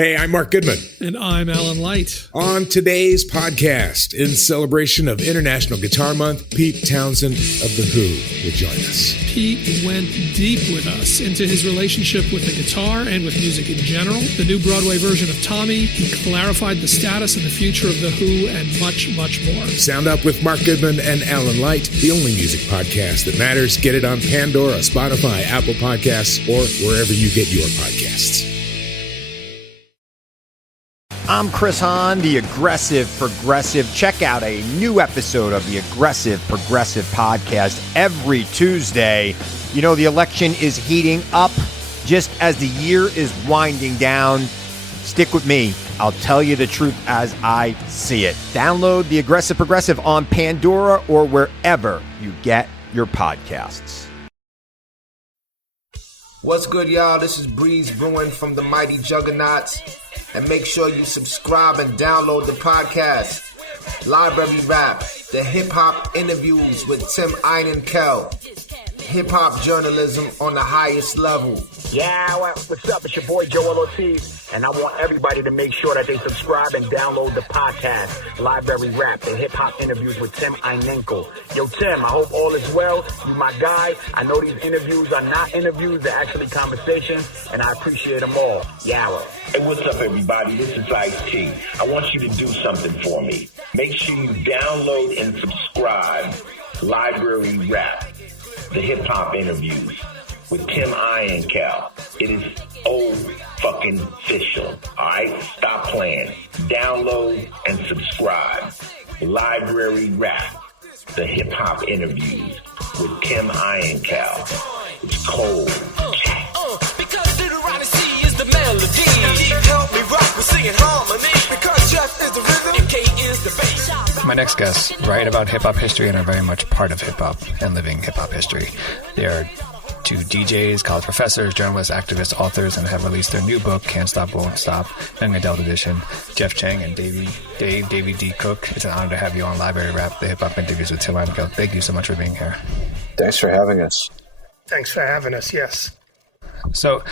Hey, I'm Mark Goodman. And I'm Alan Light. On today's podcast, in celebration of International Guitar Month, Pete Townsend of The Who will join us. Pete went deep with us into his relationship with the guitar and with music in general, the new Broadway version of Tommy. He clarified the status and the future of The Who, and much, much more. Sound Up with Mark Goodman and Alan Light, the only music podcast that matters. Get it on Pandora, Spotify, Apple Podcasts, or wherever you get your podcasts. I'm Chris Hahn, the Aggressive Progressive. Check out a new episode of the Aggressive Progressive podcast every Tuesday. You know, the election is heating up just as the year is winding down. Stick with me. I'll tell you the truth as I see it. Download the Aggressive Progressive on Pandora or wherever you get your podcasts. What's good, y'all? This is Breeze Brewing from the Mighty Juggernauts. And make sure you subscribe and download the podcast. Library Rap, the hip-hop interviews with Tim Einenkel. Hip-hop journalism on the highest level. Yeah, what's up? It's your boy Joel Ortiz, and I want everybody to make sure that they subscribe and download the podcast, Library Rap, the hip-hop interviews with Tim Einenkel. Yo, Tim, I hope all is well. You my guy. I know these interviews are not interviews, they're actually conversations, and I appreciate them all. Yawa. Hey, what's up, everybody? This is Ice-T. I want you to do something for me. Make sure you download and subscribe Library Rap, the hip-hop interviews with Tim Einenkel. It is fucking official. All right? Stop playing. Download and subscribe. Library Rap, the hip-hop interviews with Tim Einenkel. It's cold. Because Deuteronomy is the melody. Help me rock with singing harmony. Because Jeff is the rhythm and K is the bass. My next guests write about hip-hop history and are very much part of hip-hop and living hip-hop history. They are two DJs, college professors, journalists, activists, authors, and have released their new book, Can't Stop, Won't Stop, Young Adult Edition. Jeff Chang and Davey D Cook. It's an honor to have you on Library Rap, the hip-hop interviews with Tim Einenkel. Thank you so much for being here. Thanks for having us. Thanks for having us, yes. So,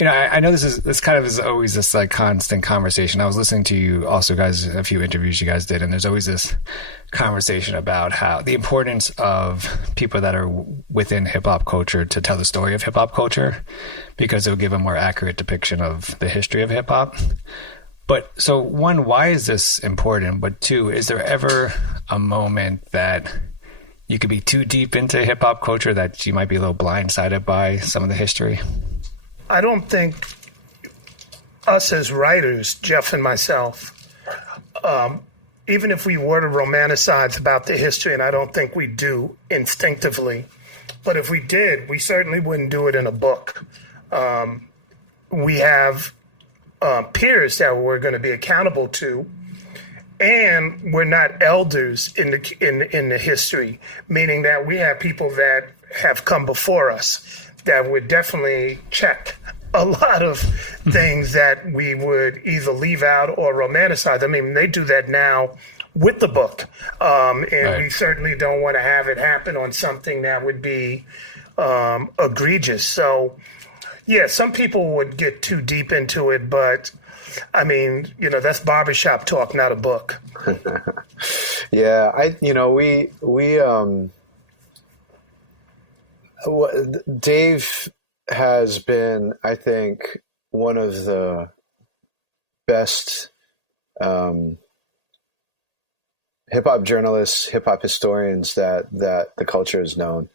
I know this kind of is always this like constant conversation. I was listening to you also guys, a few interviews you guys did, and there's always this conversation about how the importance of people that are within hip hop culture to tell the story of hip hop culture, because it'll give a more accurate depiction of the history of hip hop. But so one, why is this important? But two, is there ever a moment that you could be too deep into hip hop culture that you might be a little blindsided by some of the history? I don't think us as writers, Jeff and myself, even if we were to romanticize about the history, and I don't think we do instinctively, but if we did, we certainly wouldn't do it in a book. We have peers that we're going to be accountable to, and we're not elders in the history, meaning that we have people that have come before us that would definitely check a lot of things that we would either leave out or romanticize. I mean, they do that now with the book. And right. We certainly don't want to have it happen on something that would be egregious. So, yeah, some people would get too deep into it, but I mean, that's barbershop talk, not a book. Yeah, Dave has been, I think, one of the best hip-hop journalists, hip-hop historians that the culture has known.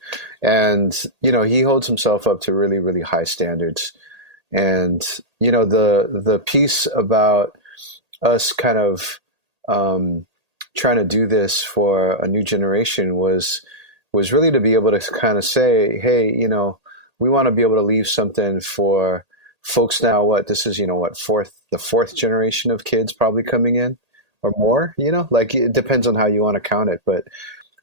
And, he holds himself up to really, really high standards. And, the piece about us kind of trying to do this for a new generation was really to be able to kind of say, hey, we want to be able to leave something for folks now. This is, the fourth generation of kids probably coming in or more, like it depends on how you want to count it. But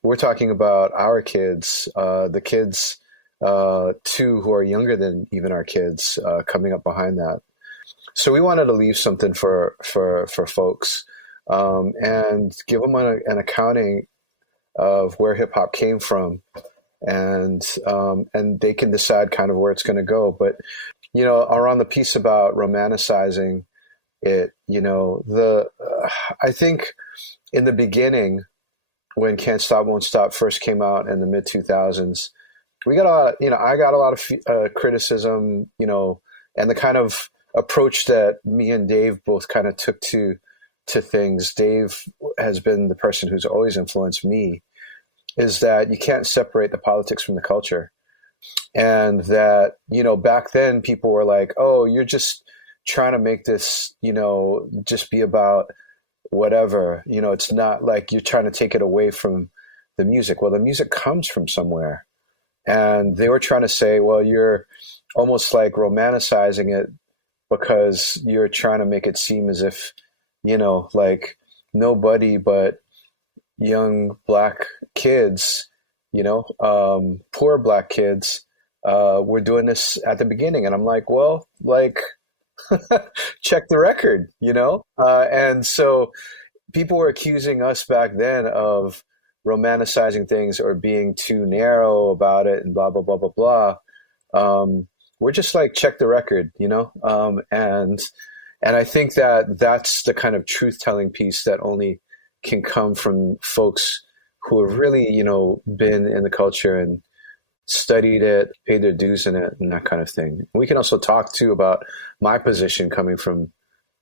we're talking about our kids, the kids too, who are younger than even our kids coming up behind that. So we wanted to leave something for folks and give them an accounting of where hip hop came from, and they can decide kind of where it's going to go. But around the piece about romanticizing it. I think in the beginning, when Can't Stop Won't Stop first came out in the mid 2000s, we got a lot, I got a lot of criticism, and the kind of approach that me and Dave both kind of took to things. Dave has been the person who's always influenced me, is that you can't separate the politics from the culture. And that, back then people were like, oh, you're just trying to make this, just be about whatever, it's not like you're trying to take it away from the music. Well, the music comes from somewhere. And they were trying to say, well, you're almost like romanticizing it because you're trying to make it seem as if, like nobody but young Black kids, poor Black kids, were doing this at the beginning. And I'm like, well, like, check the record, and so people were accusing us back then of romanticizing things or being too narrow about it and blah, blah, blah, blah, blah. We're just like, check the record, and I think that that's the kind of truth-telling piece that only can come from folks who have really, been in the culture and studied it, paid their dues in it, and that kind of thing. We can also talk too about my position coming from,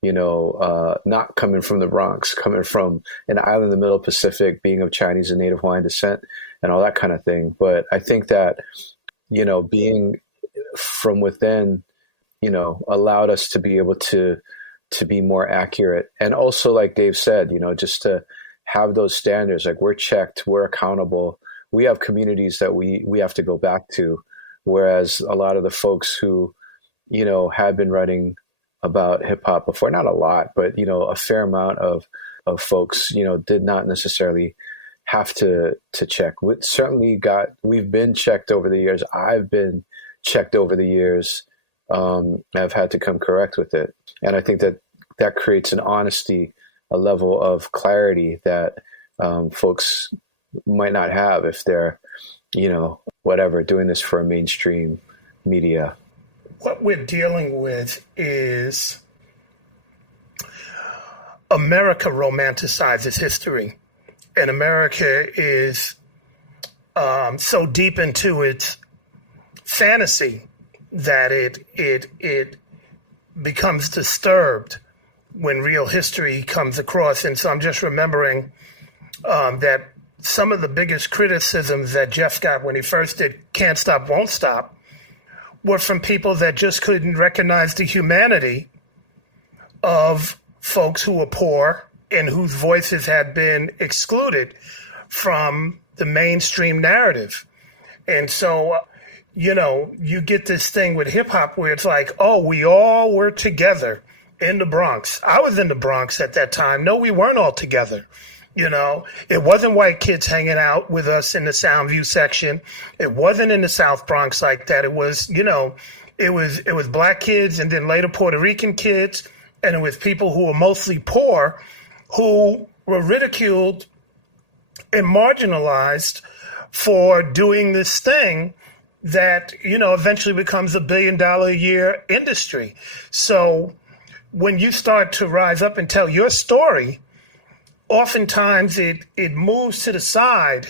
not coming from the Bronx, coming from an island in the middle Pacific, being of Chinese and Native Hawaiian descent and all that kind of thing. But I think that, being from within, allowed us to be able to be more accurate. And also, like Dave said, just to have those standards, like we're checked, we're accountable. We have communities that we have to go back to, whereas a lot of the folks who, had been writing about hip hop before, not a lot, but, a fair amount of folks, did not necessarily have to check. We've been checked over the years. I've been checked over the years. I've had to come correct with it. And I think that creates an honesty, a level of clarity that folks might not have if they're, doing this for a mainstream media. What we're dealing with is America romanticizes history, and America is so deep into its fantasy that it becomes disturbed when real history comes across. And so I'm just remembering that some of the biggest criticisms that Jeff got when he first did Can't Stop, Won't Stop were from people that just couldn't recognize the humanity of folks who were poor and whose voices had been excluded from the mainstream narrative. And so, you get this thing with hip hop where it's like, oh, we all were together in the Bronx. I was in the Bronx at that time. No, we weren't all together. It wasn't white kids hanging out with us in the Soundview section. It wasn't in the South Bronx like that. It was, it was Black kids and then later Puerto Rican kids. And it was people who were mostly poor who were ridiculed and marginalized for doing this thing that, eventually becomes $1 billion a year industry. So when you start to rise up and tell your story, oftentimes it moves to the side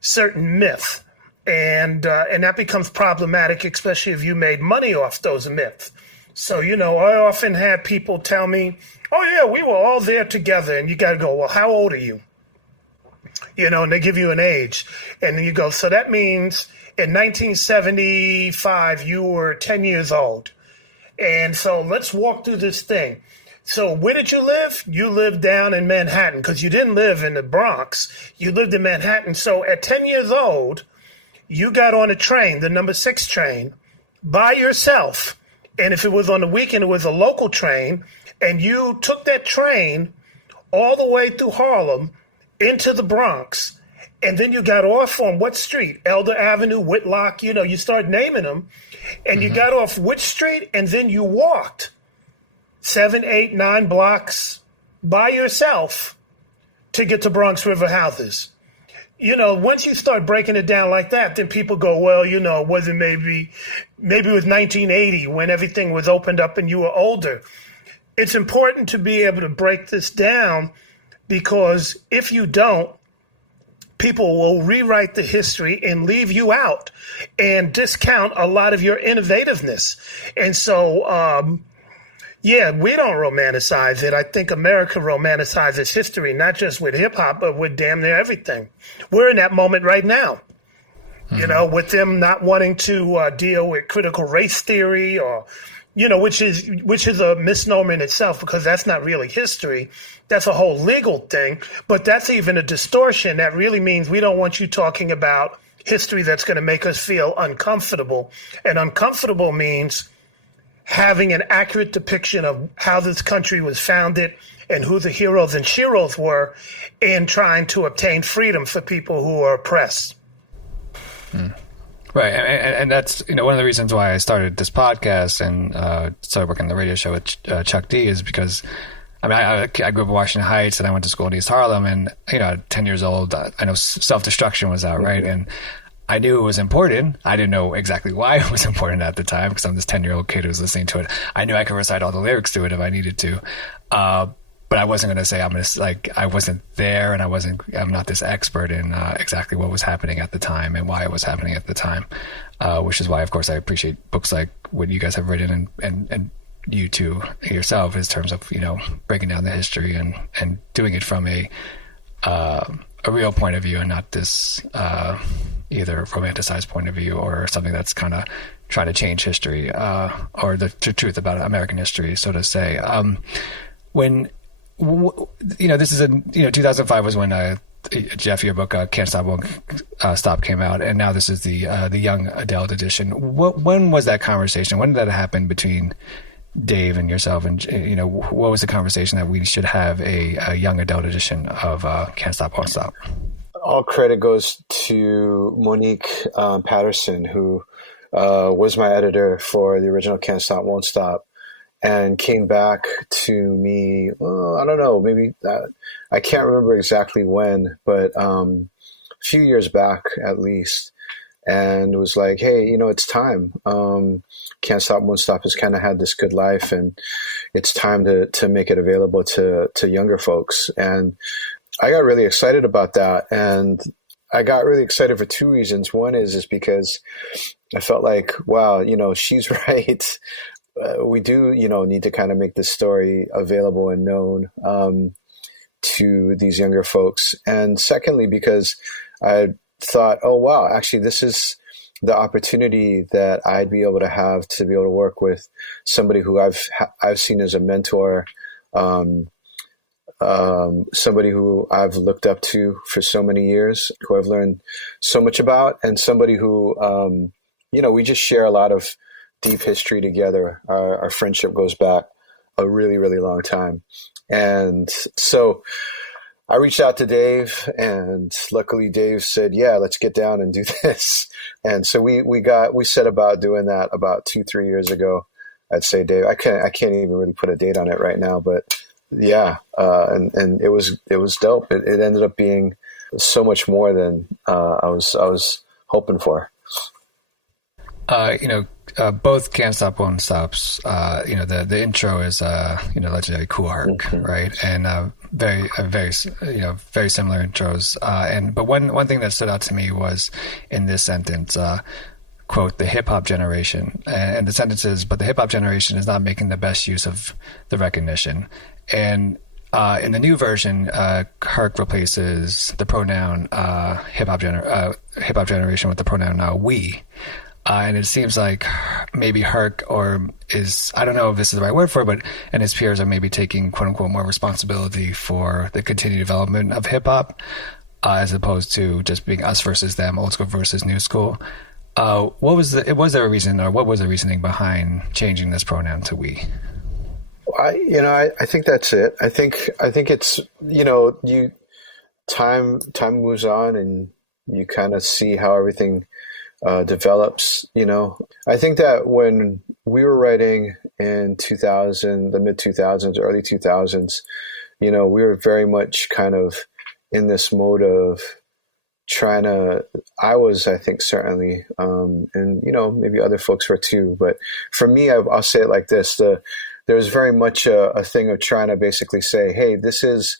certain myths, and that becomes problematic, especially if you made money off those myths. So, I often have people tell me, oh, yeah, we were all there together. And you got to go, well, how old are you? And they give you an age. And then you go, so that means in 1975, you were 10 years old. And so let's walk through this thing. So where did you live? You lived down in Manhattan because you didn't live in the Bronx. You lived in Manhattan. So at 10 years old, you got on a train, the number 6 train, by yourself. And if it was on the weekend, it was a local train. And you took that train all the way through Harlem into the Bronx. And then you got off on what street? Elder Avenue, Whitlock, you start naming them. And you got off which street? And then you walked 7, 8, 9 blocks by yourself to get to Bronx River houses. Once you start breaking it down like that, then people go, well, was it maybe it was 1980 when everything was opened up and you were older. it's important to be able to break this down, because if you don't, people will rewrite the history and leave you out and discount a lot of your innovativeness. And so, yeah, we don't romanticize it. I think America romanticizes history, not just with hip hop, but with damn near everything. We're in that moment right now, you know, with them not wanting to deal with critical race theory, or, you know, which is a misnomer in itself, because that's not really history. That's a whole legal thing. But that's even a distortion. That really means we don't want you talking about history that's going to make us feel uncomfortable. And uncomfortable means having an accurate depiction of how this country was founded and who the heroes and sheroes were, and trying to obtain freedom for people who are oppressed. Right. And that's, you know, one of the reasons why I started this podcast and started working on the radio show with Chuck D is because, I mean, I grew up in Washington Heights and I went to school in East Harlem, and, you know, at 10 years old, I know self-destruction was out, right? And I knew it was important. I didn't know exactly why it was important at the time, because I'm this 10-year-old kid who was listening to it. I knew I could recite all the lyrics to it if I needed to. But I wasn't going to say I wasn't there, and I'm not this expert in exactly what was happening at the time and why it was happening at the time, which is why, of course, I appreciate books like what you guys have written and you two yourself, in terms of, you know, breaking down the history and doing it from a real point of view, and not this either romanticized point of view or something that's kind of trying to change history or the truth about American history, so to say. When you know, this is 2005 was when Jeff, your book Can't Stop Won't Stop came out, and now this is the young adult edition. When was that conversation? When did that happen between Dave and yourself? And, you know, what was the conversation that we should have a young adult edition of Can't Stop Won't Stop? All credit goes to Monique Patterson, who was my editor for the original Can't Stop Won't Stop, and came back to me, I don't know, maybe I can't remember exactly when, but a few years back at least, and was like, hey, you know, it's time. Can't Stop Won't Stop has kind of had this good life, and it's time to make it available to younger folks. And I got really excited about that. And I got really excited for two reasons. One is because I felt like, wow, you know, she's right. We do, you know, need to kind of make this story available and known to these younger folks. And secondly, because I thought, oh, wow, actually, this is the opportunity that I'd be able to be able to work with somebody who I've seen as a mentor, somebody who I've looked up to for so many years, who I've learned so much about, and somebody who, you know, we just share a lot of deep history together. Our friendship goes back a really, really long time. And so I reached out to Dave, and luckily Dave said, yeah, let's get down and do this. And so we set about doing that about 2-3 years ago. I'd say, Dave, I can't even really put a date on it right now, but yeah. And it was dope. It ended up being so much more than I was hoping for. You know, both Can't Stop Won't Stops, you know, the intro is, you know, legendary Cool Herc, right? And very similar intros. But one thing that stood out to me was in this sentence, quote, the hip hop generation. And the sentence is, but the hip hop generation is not making the best use of the recognition. And in the new version, Herc replaces the pronoun hip hop generation with the pronoun we. And it seems like maybe Herc I don't know if this is the right word for it, but and his peers are maybe taking quote unquote more responsibility for the continued development of hip hop, as opposed to just being us versus them, old school versus new school. Was there a reason, or what was the reasoning behind changing this pronoun to we? I think that's it. I think it's, you know, time moves on, and you kind of see how everything develops, you know. I think that when we were writing in the mid 2000s, early 2000s, you know, we were very much kind of in this mode of I think certainly, and, you know, maybe other folks were too, but for me, I'll say it like this, the there's very much a thing of trying to basically say, hey, this is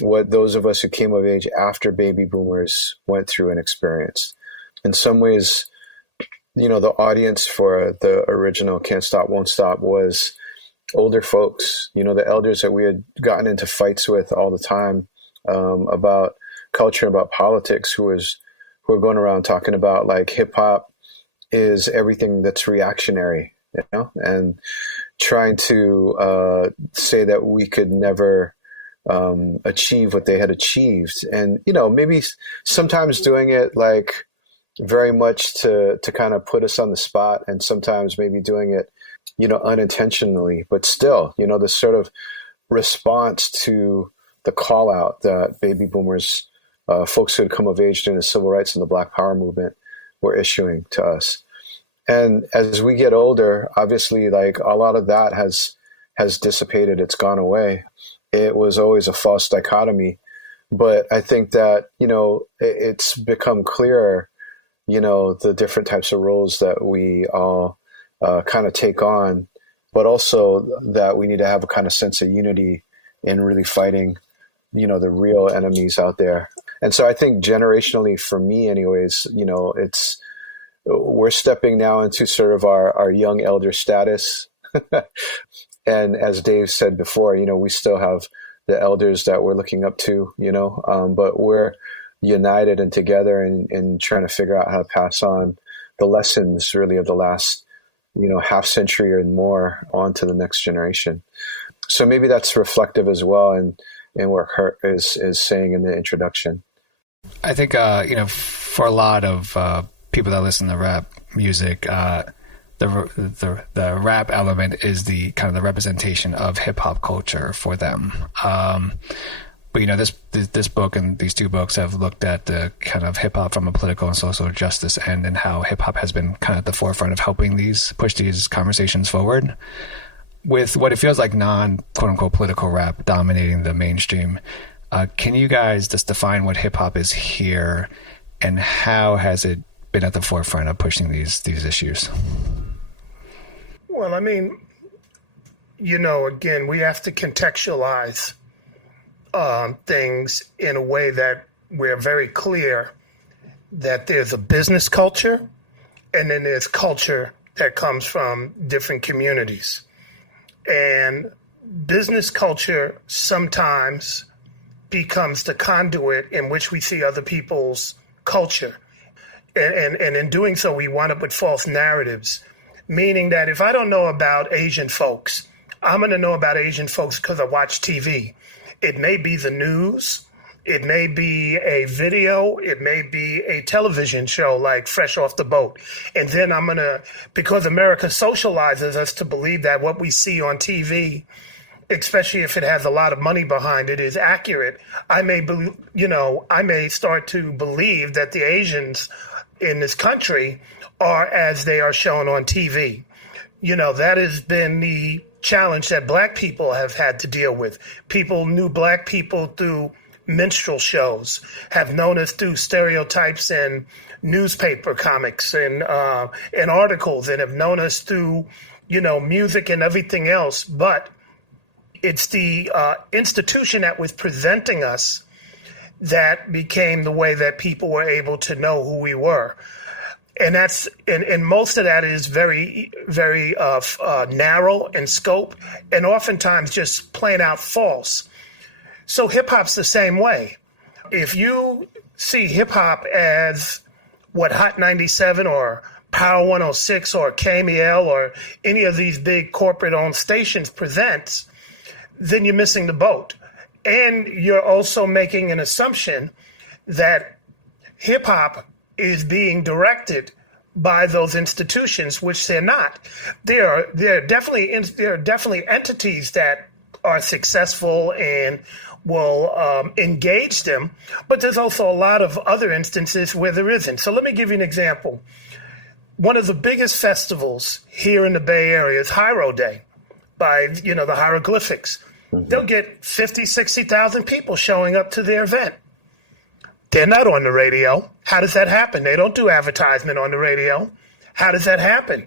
what those of us who came of age after baby boomers went through and experienced. In some ways, the audience for the original Can't Stop, Won't Stop was older folks, the elders that we had gotten into fights with all the time about culture, about politics, who were going around talking about like hip hop is everything that's reactionary, and trying to say that we could never achieve what they had achieved. And, maybe sometimes doing it like very much to kind of put us on the spot, and sometimes maybe doing it, unintentionally, but still, this sort of response to the call out that baby boomers, folks who had come of age during the civil rights and the Black Power movement were issuing to us. And as we get older, obviously, like a lot of that has dissipated. It's gone away. It was always a false dichotomy. But I think that, it's become clearer, the different types of roles that we all kind of take on, but also that we need to have a kind of sense of unity in really fighting, the real enemies out there. And so I think generationally, for me anyways, we're stepping now into sort of our young elder status. And as Dave said before, we still have the elders that we're looking up to, but we're united and together in trying to figure out how to pass on the lessons really of the last, half century or more on to the next generation. So maybe that's reflective as well in what Kurt is saying in the introduction. I think, for a lot of people that listen to rap music, the rap element is the kind of the representation of hip hop culture for them. But this book and these two books have looked at the kind of hip hop from a political and social justice end, and how hip hop has been kind of at the forefront of helping push these conversations forward. With what it feels like non-quote unquote political rap dominating the mainstream, can you guys just define what hip hop is here, and how has it been at the forefront of pushing these issues? Well, I mean, again, we have to contextualize things in a way that we're very clear that there's a business culture, and then there's culture that comes from different communities. And business culture sometimes becomes the conduit in which we see other people's culture. And in doing so, we wind up with false narratives, meaning that if I don't know about Asian folks, I'm going to know about Asian folks because I watch TV. It may be the news. It may be a video. It may be a television show like Fresh Off the Boat. And then because America socializes us to believe that what we see on TV, especially if it has a lot of money behind it, is accurate. I may start to believe that the Asians in this country are as they are shown on TV. That has been the challenge that Black people have had to deal with. People knew Black people through minstrel shows, have known us through stereotypes and newspaper comics and articles, and have known us through, music and everything else. But it's the institution that was presenting us that became the way that people were able to know who we were. And that's and most of that is very, very narrow in scope, and oftentimes just plain out false. So hip hop's the same way. If you see hip hop as what Hot 97 or Power 106 or KMEL or any of these big corporate-owned stations presents, then you're missing the boat. And you're also making an assumption that hip hop is being directed by those institutions, which they're not. There are definitely entities that are successful and will engage them, but there's also a lot of other instances where there isn't. So let me give you an example. One of the biggest festivals here in the Bay Area is Hiro Day by, the hieroglyphics. Mm-hmm. They'll get 50, 60,000 people showing up to their event. They're not on the radio. How does that happen? They don't do advertisement on the radio. How does that happen?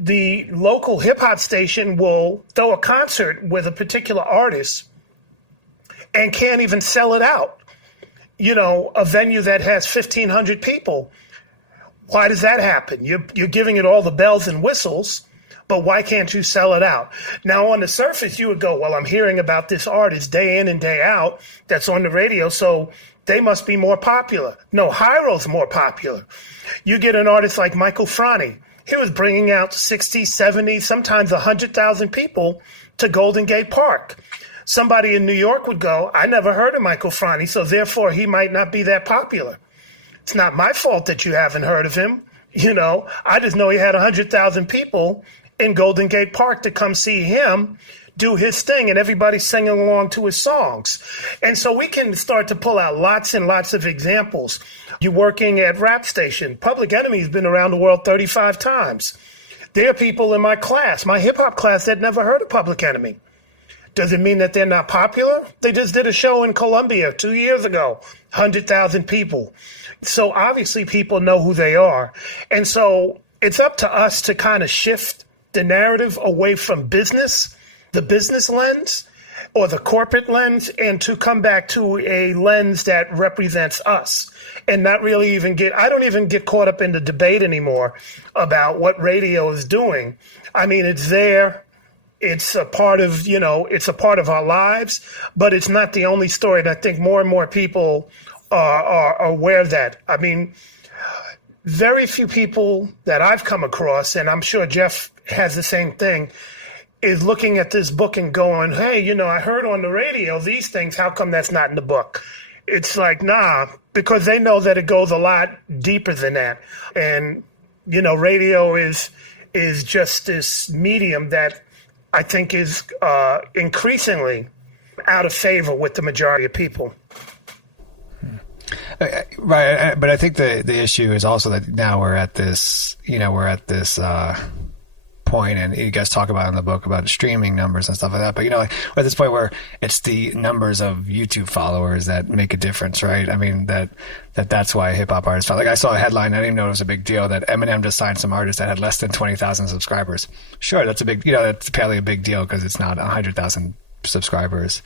the local hip hop station will throw a concert with a particular artist and can't even sell it out. You know, a venue that has 1,500 people. Why does that happen? You're giving it all the bells and whistles, but why can't you sell it out? Now, on the surface, you would go, well, I'm hearing about this artist day in and day out that's on the radio, so they must be more popular. No, Hyro's more popular. You get an artist like Michael Franti. He was bringing out 60, 70, sometimes 100,000 people to Golden Gate Park. Somebody in New York would go, I never heard of Michael Franti, so therefore he might not be that popular. It's not my fault that you haven't heard of him. You know, I just know he had 100,000 people in Golden Gate Park to come see him do his thing, and everybody's singing along to his songs. And so we can start to pull out lots and lots of examples. You're working at Rap Station. Public Enemy's been around the world 35 times. There are people in my class, my hip-hop class, that never heard of Public Enemy. Does it mean that they're not popular? They just did a show in Colombia 2 years ago, 100,000 people. So obviously people know who they are. And so it's up to us to kind of shift the narrative away from business, the business lens or the corporate lens, and to come back to a lens that represents us and not really I don't even get caught up in the debate anymore about what radio is doing. I mean, it's there. It's a part of, it's a part of our lives, but it's not the only story. And I think more and more people are aware of that. I mean, very few people that I've come across, and I'm sure Jeff has the same thing, is looking at this book and going, hey, I heard on the radio these things. How come that's not in the book? It's like, nah, because they know that it goes a lot deeper than that. And, radio is just this medium that I think is increasingly out of favor with the majority of people. Right, but I think the issue is also that now we're at this point, and you guys talk about in the book about streaming numbers and stuff like that. But we're at this point where it's the numbers of YouTube followers that make a difference, right? I mean that's why hip hop artists. Like I saw a headline, I didn't even know it was a big deal that Eminem just signed some artists that had less than 20,000 subscribers. Sure, that's a big, that's apparently a big deal because it's not 100,000 subscribers.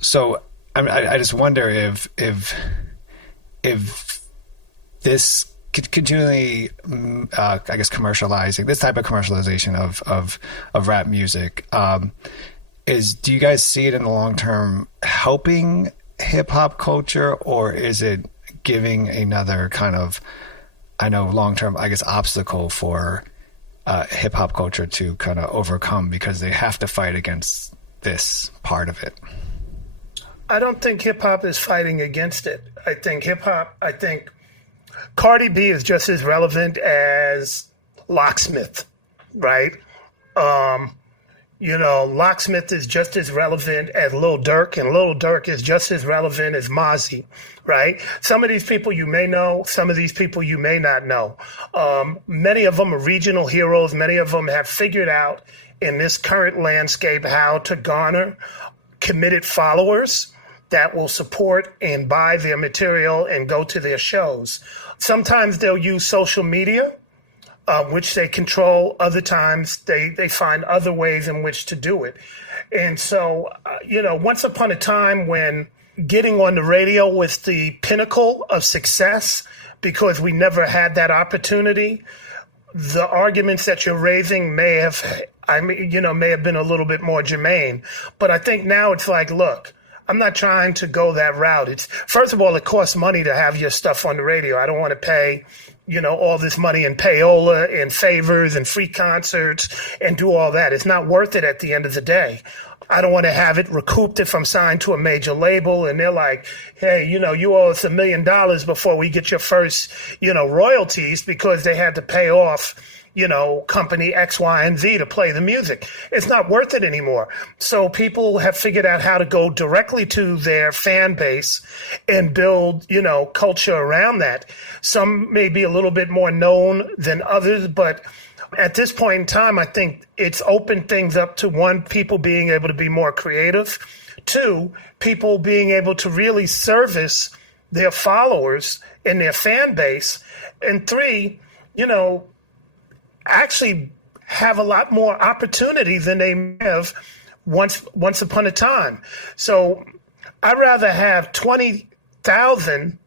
So I just wonder if this continually, commercializing this type of commercialization of rap music, do you guys see it in the long term helping hip hop culture, or is it giving another kind of, long term, obstacle for hip hop culture to kind of overcome because they have to fight against this part of it? I don't think hip hop is fighting against it. I think Cardi B is just as relevant as Locksmith, right? Locksmith is just as relevant as Lil Durk, and Lil Durk is just as relevant as Mozzie, right? Some of these people you may know, some of these people you may not know. Many of them are regional heroes. Many of them have figured out in this current landscape how to garner committed followers that will support and buy their material and go to their shows. Sometimes they'll use social media, which they control. Other times they find other ways in which to do it. And so, once upon a time when getting on the radio was the pinnacle of success, because we never had that opportunity, the arguments that you're raising may have been a little bit more germane. But I think now it's like, look, I'm not trying to go that route. First of all, it costs money to have your stuff on the radio. I don't want to pay, all this money in payola and favors and free concerts and do all that. It's not worth it at the end of the day. I don't want to have it recouped if I'm signed to a major label and they're like, hey, you owe us $1 million before we get your first, royalties, because they had to pay off, company X, Y, and Z to play the music. It's not worth it anymore. So people have figured out how to go directly to their fan base and build, culture around that. Some may be a little bit more known than others, but at this point in time, I think it's opened things up to, one, people being able to be more creative, two, people being able to really service their followers and their fan base, and three, actually have a lot more opportunity than they have once upon a time. So I'd rather have 20,000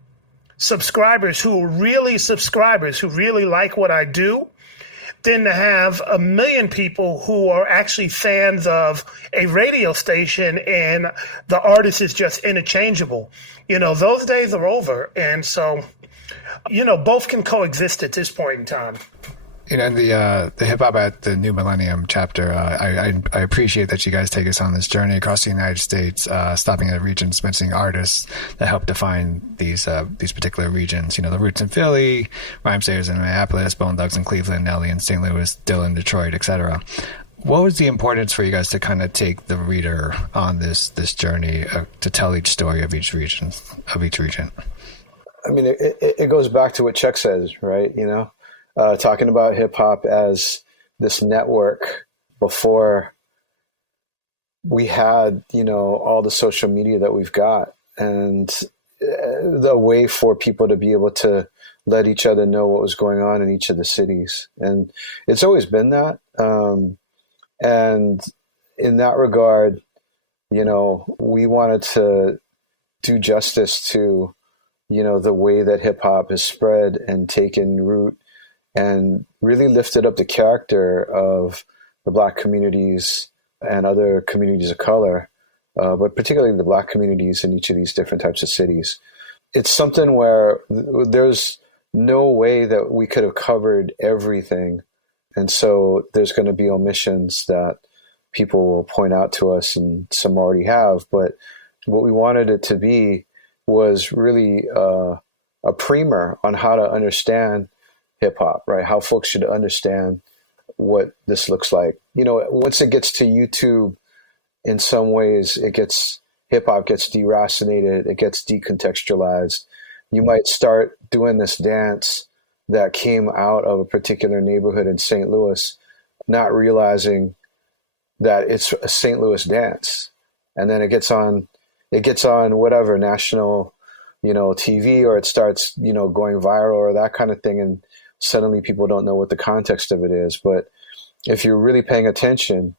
subscribers who are really subscribers, who really like what I do, than to have 1 million people who are actually fans of a radio station and the artist is just interchangeable. Those days are over. And so, both can coexist at this point in time. And the Hip Hop at the New Millennium chapter, I appreciate that you guys take us on this journey across the United States, stopping at regions, mentioning artists that help define these particular regions. The Roots in Philly, Rhymesayers in Minneapolis, Bone Thugs in Cleveland, Nelly in St. Louis, Dill in Detroit, etc. What was the importance for you guys to kind of take the reader on this journey to tell each story of each region? I mean, it goes back to what Chuck says, right? Talking about hip hop as this network before we had, all the social media that we've got, and the way for people to be able to let each other know what was going on in each of the cities. And it's always been that. And in that regard, we wanted to do justice to, the way that hip hop has spread and taken root and really lifted up the character of the Black communities and other communities of color, but particularly the Black communities in each of these different types of cities. It's something where there's no way that we could have covered everything. And so there's going to be omissions that people will point out to us, and some already have. But what we wanted it to be was really a primer on how to understand hip hop, right? How folks should understand what this looks like. Once it gets to YouTube, in some ways, hip hop gets deracinated, it gets decontextualized. You might start doing this dance that came out of a particular neighborhood in St. Louis, not realizing that it's a St. Louis dance. And then it gets on whatever national, TV, or it starts, going viral or that kind of thing. And suddenly people don't know what the context of it is. But if you're really paying attention,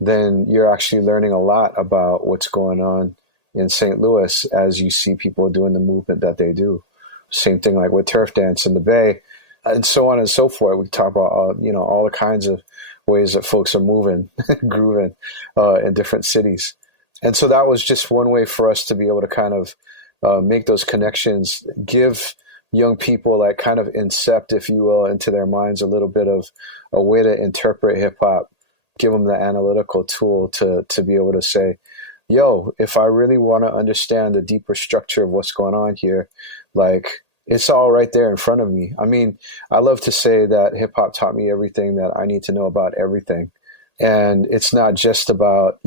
then you're actually learning a lot about what's going on in St. Louis as you see people doing the movement that they do. Same thing like with turf dance in the Bay, and so on and so forth. We talk about, all the kinds of ways that folks are moving, grooving in different cities. And so that was just one way for us to be able to kind of make those connections, give young people like kind of incept, if you will, into their minds a little bit of a way to interpret hip hop, give them the analytical tool to be able to say, if I really want to understand the deeper structure of what's going on here, like it's all right there in front of me. I mean, I love to say that hip hop taught me everything that I need to know about everything. And it's not just about,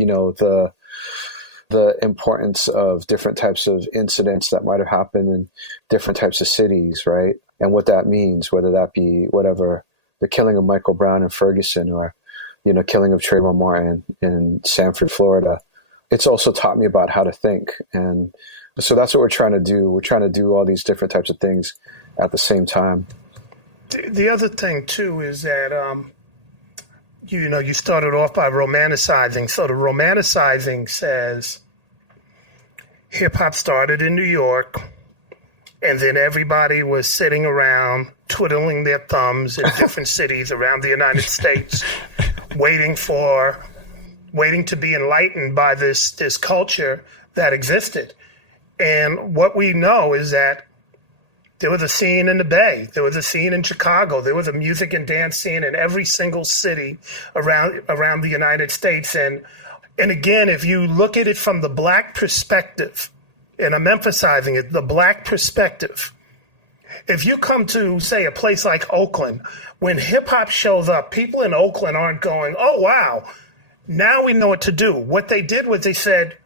the importance of different types of incidents that might have happened in different types of cities, right? And what that means, whether that be whatever, the killing of Michael Brown in Ferguson, or, killing of Trayvon Martin in Sanford, Florida. It's also taught me about how to think. And so that's what we're trying to do. We're trying to do all these different types of things at the same time. The other thing, too, is that, you started off by romanticizing. So the romanticizing says hip-hop started in New York, and then everybody was sitting around twiddling their thumbs in different cities around the United States, waiting to be enlightened by this culture that existed. And what we know is that there was a scene in the Bay. There was a scene in Chicago. There was a music and dance scene in every single city around the United States. And again, if you look at it from the Black perspective, and I'm emphasizing it, the Black perspective, if you come to, say, a place like Oakland, when hip-hop shows up, people in Oakland aren't going, oh, wow, now we know what to do. What they did was they said,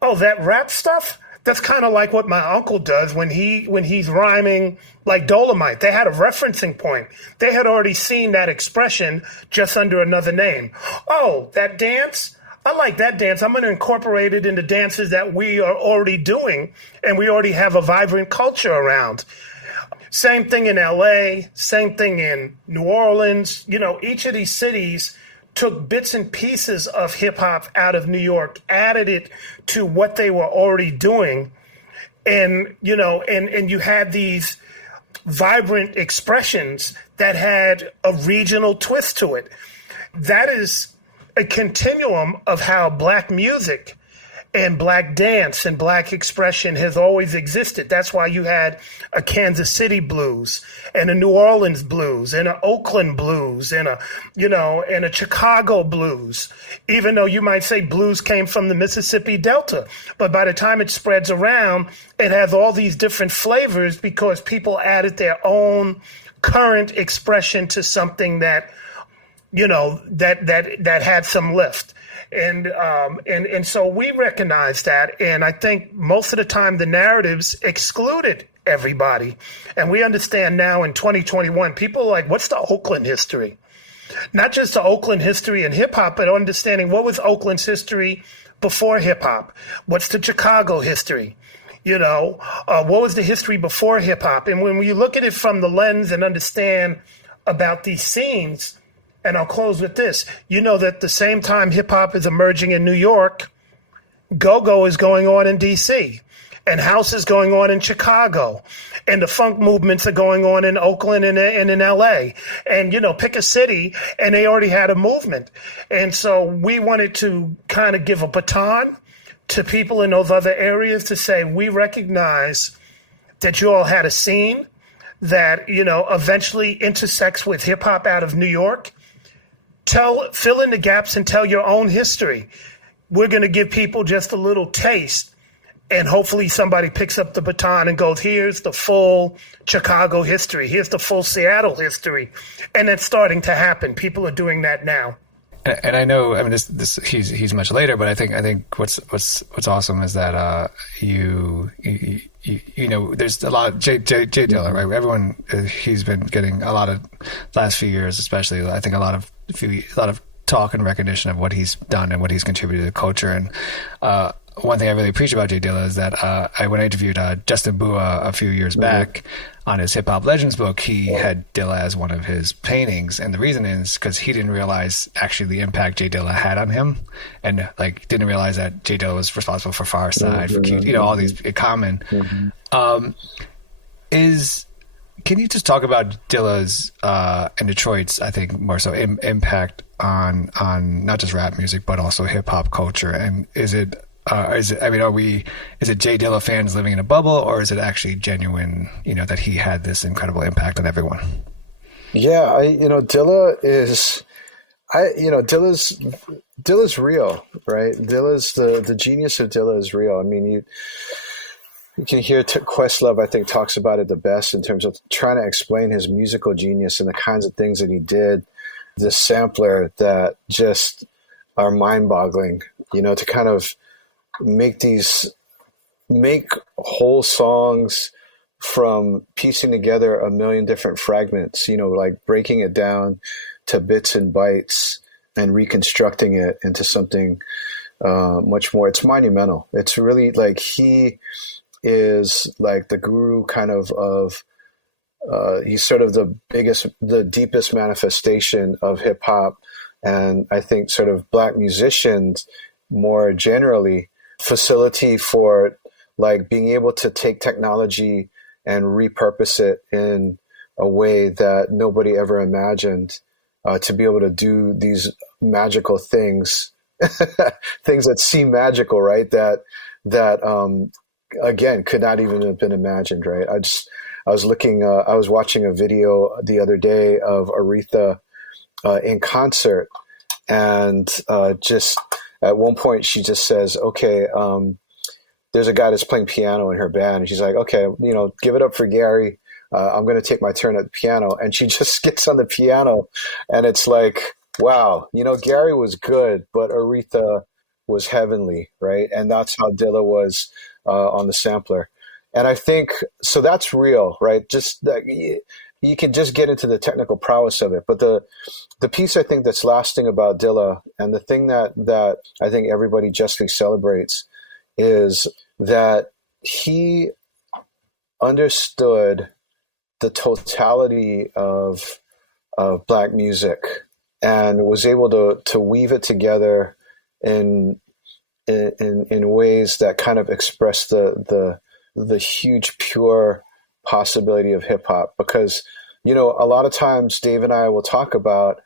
oh, that rap stuff? That's kind of like what my uncle does when he's rhyming like Dolomite. They had a referencing point. They had already seen that expression just under another name. Oh, that dance? I like that dance. I'm going to incorporate it into dances that we are already doing, and we already have a vibrant culture around. Same thing in LA, same thing in New Orleans. Each of these cities took bits and pieces of hip hop out of New York, added it to what they were already doing. And, and you had these vibrant expressions that had a regional twist to it. That is a continuum of how Black music and Black dance and Black expression has always existed. That's why you had a Kansas City blues and a New Orleans blues and an Oakland blues and a Chicago blues, even though you might say blues came from the Mississippi Delta. But by the time it spreads around, it has all these different flavors because people added their own current expression to something that, that had some lift. And so we recognize that. And I think most of the time the narratives excluded everybody. And we understand now in 2021, people are like, what's the Oakland history? Not just the Oakland history in hip hop, but understanding what was Oakland's history before hip hop? What's the Chicago history? What was the history before hip hop? And when you look at it from the lens and understand about these scenes, and I'll close with this. That the same time hip-hop is emerging in New York, go-go is going on in D.C., and house is going on in Chicago, and the funk movements are going on in Oakland and in L.A., and, pick a city, and they already had a movement. And so we wanted to kind of give a baton to people in those other areas to say, we recognize that you all had a scene that, eventually intersects with hip-hop out of New York. Fill in the gaps and tell your own history. We're going to give people just a little taste, and hopefully somebody picks up the baton and goes, here's the full Chicago history. Here's the full Seattle history. And it's starting to happen. People are doing that now. And I know, this he's much later, but I think what's awesome is that there's a lot of Jay Dilla, right? Everyone, he's been getting a lot of last few years, especially. I think a lot of talk and recognition of what he's done and what he's contributed to the culture. And one thing I really appreciate about Jay Dilla is that when I interviewed Justin Bua a few years back on his Hip Hop Legends book, he had Dilla as one of his paintings, and the reason is because he didn't realize actually the impact Jay Dilla had on him, and didn't realize that Jay Dilla was responsible for Far Side, for Q, all these Common. Can you just talk about Dilla's and Detroit's, I think more so impact on not just rap music but also hip hop culture? And is it Jay Dilla fans living in a bubble, or is it actually genuine, that he had this incredible impact on everyone? Yeah, Dilla's real, right? Dilla's the genius of Dilla is real. You can hear Questlove, I think, talks about it the best in terms of trying to explain his musical genius and the kinds of things that he did. This sampler that just are mind-boggling, to kind of make whole songs from piecing together a million different fragments, breaking it down to bits and bytes and reconstructing it into something much more. It's monumental. It's really he is the guru kind of he's sort of the deepest manifestation of hip hop. And I think sort of Black musicians more generally facility for being able to take technology and repurpose it in a way that nobody ever imagined, to be able to do these magical things, things that seem magical, right? That again, could not even have been imagined, right? I was watching a video the other day of Aretha in concert, and just at one point she just says, okay, there's a guy that's playing piano in her band, and she's like, okay, give it up for Gary. I'm going to take my turn at the piano. And she just gets on the piano, and it's like, wow, Gary was good, but Aretha was heavenly, right? And that's how Dilla was on the sampler. And I think, so that's real, right? Just that you can just get into the technical prowess of it. But the piece I think that's lasting about Dilla, and the thing that I think everybody justly celebrates, is that he understood the totality of Black music, and was able to weave it together in ways that kind of express the huge pure possibility of hip hop. Because, you know, a lot of times Dave and I will talk about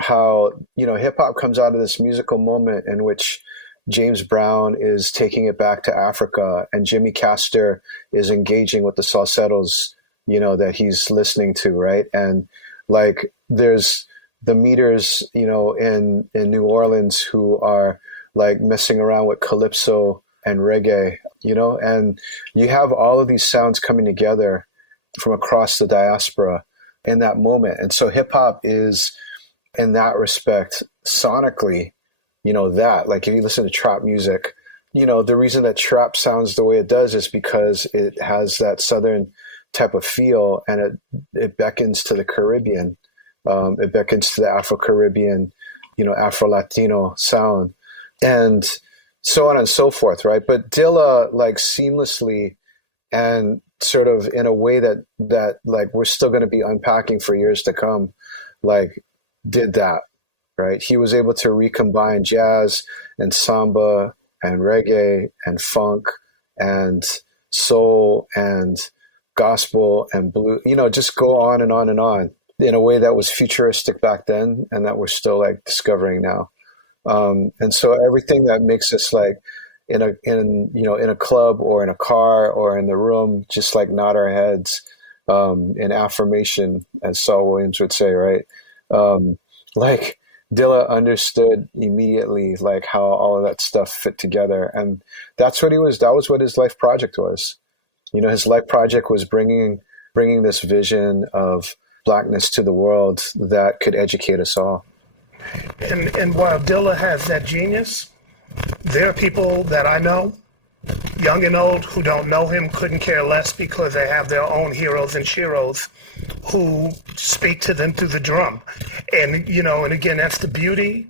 how, you know, hip hop comes out of this musical moment in which James Brown is taking it back to Africa, and Jimmy Castor is engaging with the salseros, you know, that he's listening to, right? And like, there's the meters, you know, in New Orleans who are like messing around with calypso and reggae, you know, and you have all of these sounds coming together from across the diaspora in that moment. And so hip hop is, in that respect, sonically, you know, that, like, if you listen to trap music, you know, the reason that trap sounds the way it does is because it has that Southern type of feel, and it beckons to the Caribbean. It beckons to the Afro-Caribbean, you know, Afro-Latino sound, and so on and so forth, right? But Dilla, like, seamlessly and sort of in a way that like we're still going to be unpacking for years to come, like, did that, right? He was able to recombine jazz and samba and reggae and funk and soul and gospel and blue, you know, just go on and on and on in a way that was futuristic back then and that we're still like discovering now. And so everything that makes us like in a club or in a car or in the room, just like nod our heads in affirmation, as Saul Williams would say, right? Like, Dilla understood immediately like how all of that stuff fit together, and that was what his life project was. You know, his life project was bringing this vision of Blackness to the world that could educate us all. And while Dilla has that genius, there are people that I know, young and old, who don't know him, couldn't care less, because they have their own heroes and sheroes who speak to them through the drum. And, you know, and again, that's the beauty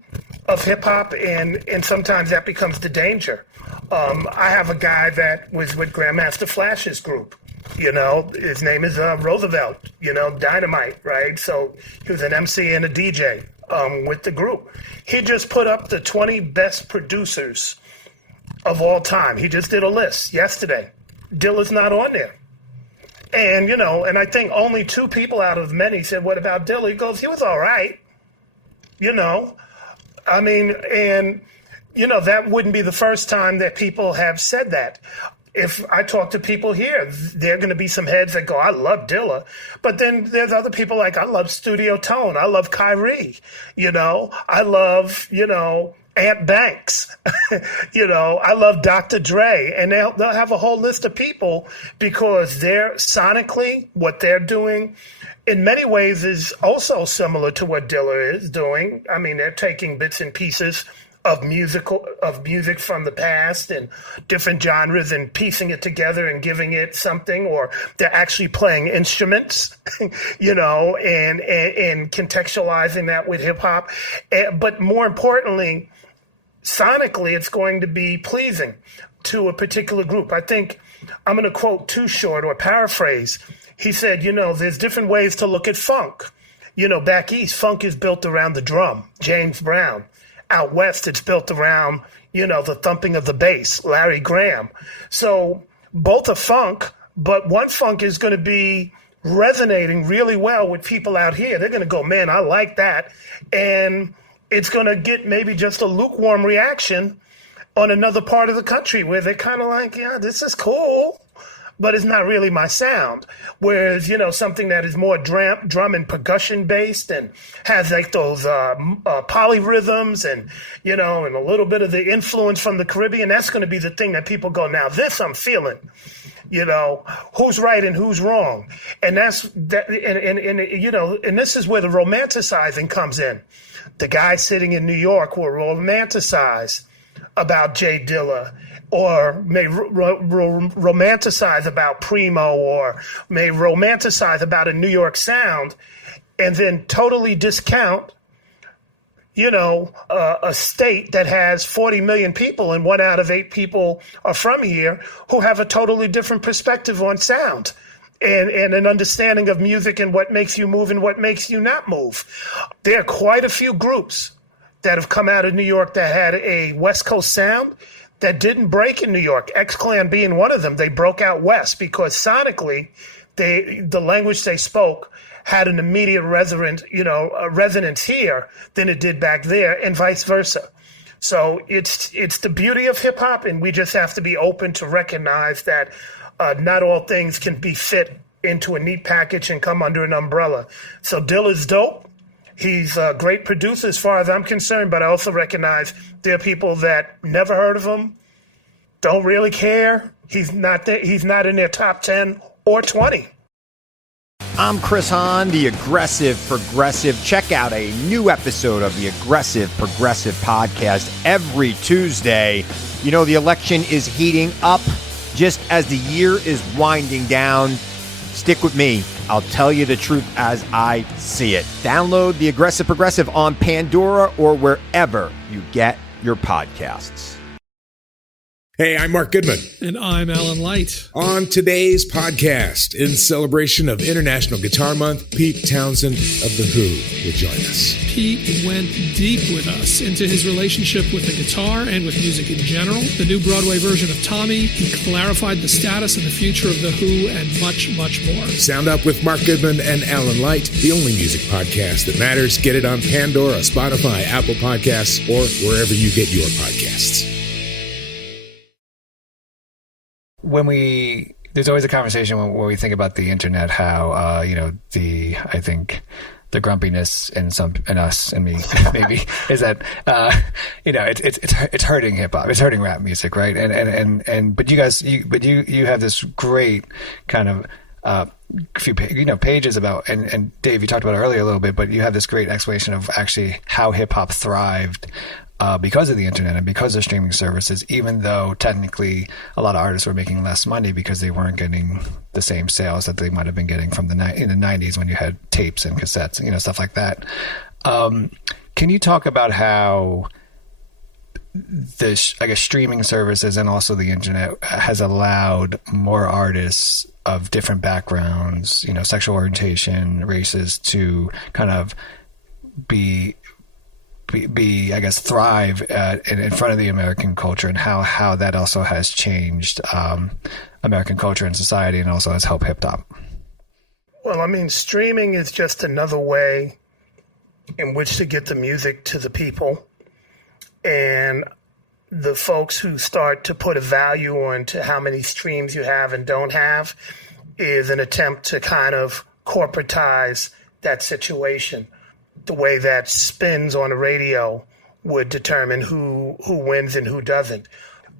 of hip hop, and sometimes that becomes the danger. I have a guy that was with Grandmaster Flash's group. You know, his name is Roosevelt, you know, Dynamite, right? So he was an MC and a DJ with the group. He just put up the 20 best producers of all time. He just did a list yesterday. Dilla's not on there. And, you know, and I think only 2 people out of many said, what about Dilla? He goes, he was all right. You know, I mean, and, you know, that wouldn't be the first time that people have said that. If I talk to people here, there are going to be some heads that go, I love Dilla. But then there's other people like, I love Studio Tone. I love Kyrie. You know, I love, you know, Ant Banks. You know, I love Dr. Dre. And they'll have a whole list of people, because they're sonically, what they're doing in many ways is also similar to what Dilla is doing. I mean, they're taking bits and pieces of music from the past and different genres and piecing it together and giving it something, or they're actually playing instruments, you know, and contextualizing that with hip hop. But more importantly, sonically, it's going to be pleasing to a particular group. I think I'm going to quote Too Short or paraphrase. He said, you know, there's different ways to look at funk. You know, back east, funk is built around the drum, James Brown. Out west, it's built around, you know, the thumping of the bass, Larry Graham. So both are funk, but one funk is going to be resonating really well with people out here. They're going to go, man, I like that. And it's going to get maybe just a lukewarm reaction on another part of the country where they're kind of like, yeah, this is cool, but it's not really my sound. Whereas, you know, something that is more drum and percussion based and has like those polyrhythms and, you know, and a little bit of the influence from the Caribbean, that's going to be the thing that people go, now this I'm feeling. You know, who's right and who's wrong. And that's that, and you know, and this is where the romanticizing comes in. The guy sitting in New York will romanticize about Jay Dilla, or may romanticize about Primo, or may romanticize about a New York sound, and then totally discount, you know, a state that has 40 million people and 1 out of 8 people are from here who have a totally different perspective on sound. and an understanding of music and what makes you move and what makes you not move. There are quite a few groups that have come out of New York that had a West Coast sound that didn't break in New York. X-Clan being one of them. They broke out west because sonically, the language they spoke had an immediate resonance here than it did back there, and vice versa. So it's the beauty of hip hop, and we just have to be open to recognize that not all things can be fit into a neat package and come under an umbrella. So Dill is dope. He's a great producer as far as I'm concerned, but I also recognize there are people that never heard of him, don't really care. He's not in their top 10 or 20. I'm Chris Hahn, the Aggressive Progressive. Check out a new episode of the Aggressive Progressive podcast every Tuesday. You know, the election is heating up just as the year is winding down. Stick with me. I'll tell you the truth as I see it. Download the Aggressive Progressive on Pandora or wherever you get your podcasts. Hey, I'm Mark Goodman. And I'm Alan Light. On today's podcast, in celebration of International Guitar Month, Pete Townsend of The Who will join us. Pete went deep with us into his relationship with the guitar and with music in general. The new Broadway version of Tommy. He clarified the status and the future of The Who and much, much more. Sound Up with Mark Goodman and Alan Light, the only music podcast that matters. Get it on Pandora, Spotify, Apple Podcasts, or wherever you get your podcasts. There's always a conversation when we think about the internet, how, I think the grumpiness in us and me, maybe, is that, it's hurting hip hop. It's hurting rap music, right? But you have this great kind of, few pages about, and Dave, you talked about it earlier a little bit, but you have this great explanation of actually how hip hop thrived because of the internet and because of streaming services, even though technically a lot of artists were making less money because they weren't getting the same sales that they might have been getting from in the 90s when you had tapes and cassettes, stuff like that. Can you talk about how this, streaming services and also the internet has allowed more artists of different backgrounds, sexual orientation, races, to kind of be thrive in front of the American culture, and how that also has changed American culture and society, and also has helped hip hop? Well, I mean, streaming is just another way in which to get the music to the people, and the folks who start to put a value onto how many streams you have and don't have is an attempt to kind of corporatize that situation. The way that spins on the radio would determine who wins and who doesn't.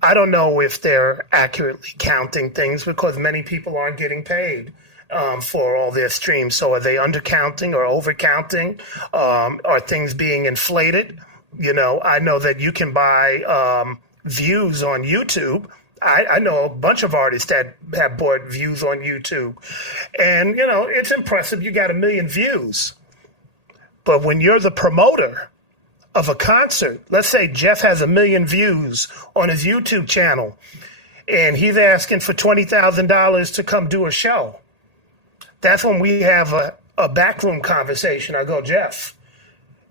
I don't know if they're accurately counting things because many people aren't getting paid for all their streams. So are they undercounting or overcounting? Are things being inflated? I know that you can buy views on YouTube. I know a bunch of artists that have bought views on YouTube. And, it's impressive. You got 1 million views. But when you're the promoter of a concert, let's say Jeff has 1 million views on his YouTube channel, and he's asking for $20,000 to come do a show. That's when we have a backroom conversation. I go, Jeff,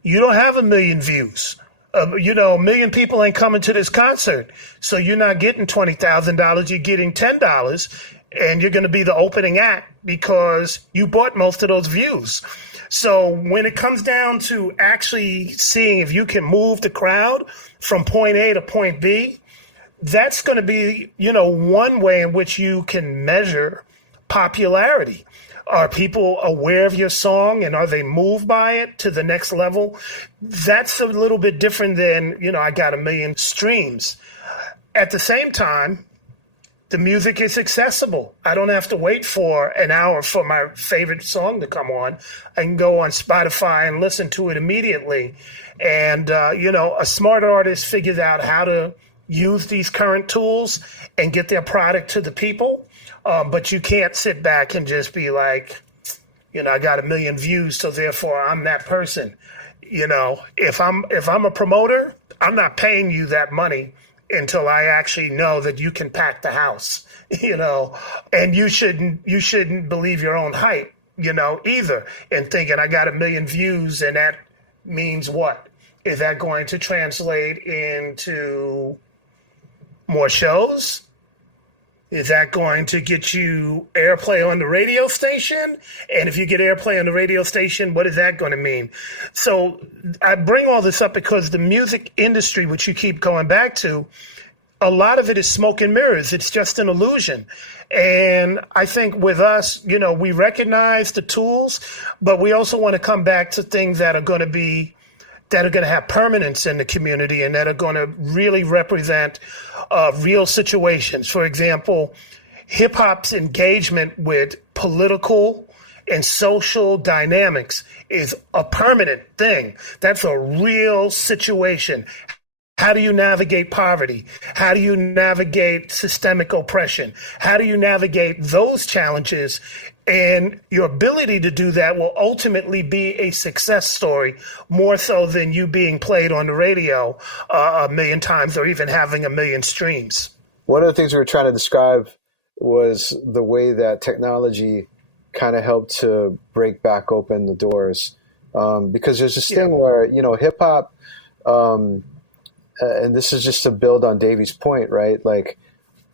you don't have 1 million views. 1 million people ain't coming to this concert. So you're not getting $20,000. You're getting $10, and you're going to be the opening act because you bought most of those views. So when it comes down to actually seeing if you can move the crowd from point A to point B, that's going to be, one way in which you can measure popularity. Are people aware of your song, and are they moved by it to the next level? That's a little bit different than, I got 1 million streams. At the same time, the music is accessible. I don't have to wait for an hour for my favorite song to come on. I can go on Spotify and listen to it immediately. And, a smart artist figures out how to use these current tools and get their product to the people. But you can't sit back and just be like, I got 1 million views, so therefore I'm that person. If I'm a promoter, I'm not paying you that money until I actually know that you can pack the house, and you shouldn't believe your own hype, either, and thinking I got 1 million views and that means what? Is that going to translate into more shows? Is that going to get you airplay on the radio station? And if you get airplay on the radio station, what is that going to mean? So I bring all this up because the music industry, which you keep going back to, a lot of it is smoke and mirrors. It's just an illusion. And I think with us, we recognize the tools, but we also want to come back to things that are going to have permanence in the community and that are going to really represent real situations. For example, hip hop's engagement with political and social dynamics is a permanent thing. That's a real situation. How do you navigate poverty? How do you navigate systemic oppression? How do you navigate those challenges? And your ability to do that will ultimately be a success story, more so than you being played on the radio 1 million times or even having 1 million streams. One of the things we were trying to describe was the way that technology kind of helped to break back open the doors. Because there's this thing where, hip hop, and this is just to build on Davey's point, right? Like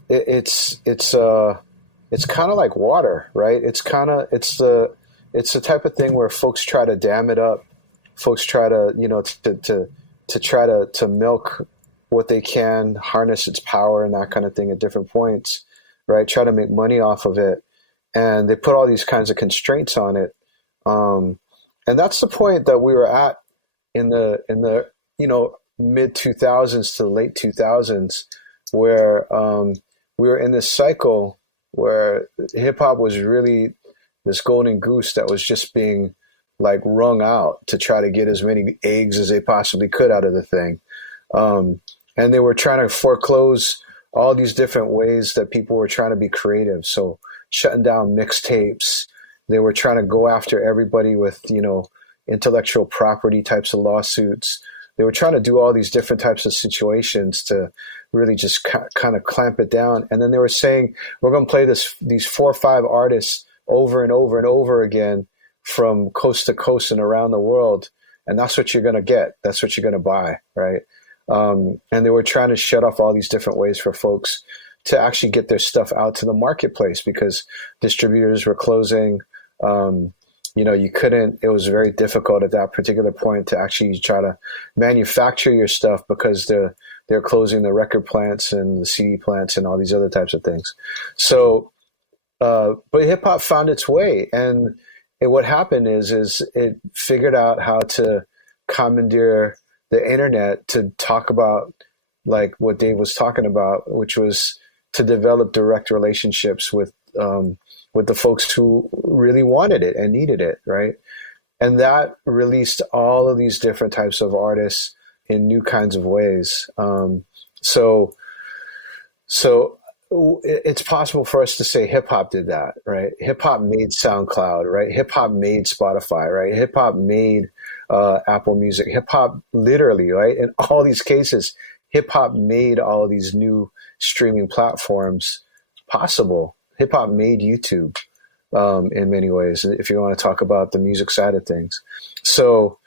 it's kind of like water, right? It's the type of thing where folks try to dam it up. Folks try to, to try to milk what they can, harness its power and that kind of thing at different points, right? Try to make money off of it. And they put all these kinds of constraints on it. And that's the point that we were at in the mid 2000s to the late 2000s, where we were in this cycle where hip hop was really this golden goose that was just being like wrung out to try to get as many eggs as they possibly could out of the thing. And they were trying to foreclose all these different ways that people were trying to be creative. So shutting down mixtapes, they were trying to go after everybody with, intellectual property types of lawsuits. They were trying to do all these different types of situations to really just kind of clamp it down. And then they were saying, we're going to play these 4 or 5 artists over and over and over again from coast to coast and around the world. And that's what you're going to get. That's what you're going to buy, right? And they were trying to shut off all these different ways for folks to actually get their stuff out to the marketplace because distributors were closing. You couldn't, it was very difficult at that particular point to actually try to manufacture your stuff because they're closing the record plants and the CD plants and all these other types of things. So, but hip hop found its way. And what happened is it figured out how to commandeer the internet to talk about like what Dave was talking about, which was to develop direct relationships with the folks who really wanted it and needed it, right? And that released all of these different types of artists in new kinds of ways. So it's possible for us to say hip hop did that, right? Hip hop made SoundCloud, right? Hip hop made Spotify, right? Hip hop made Apple Music. Hip hop literally, right? In all these cases, hip hop made all of these new streaming platforms possible. Hip hop made YouTube in many ways, if you want to talk about the music side of things. So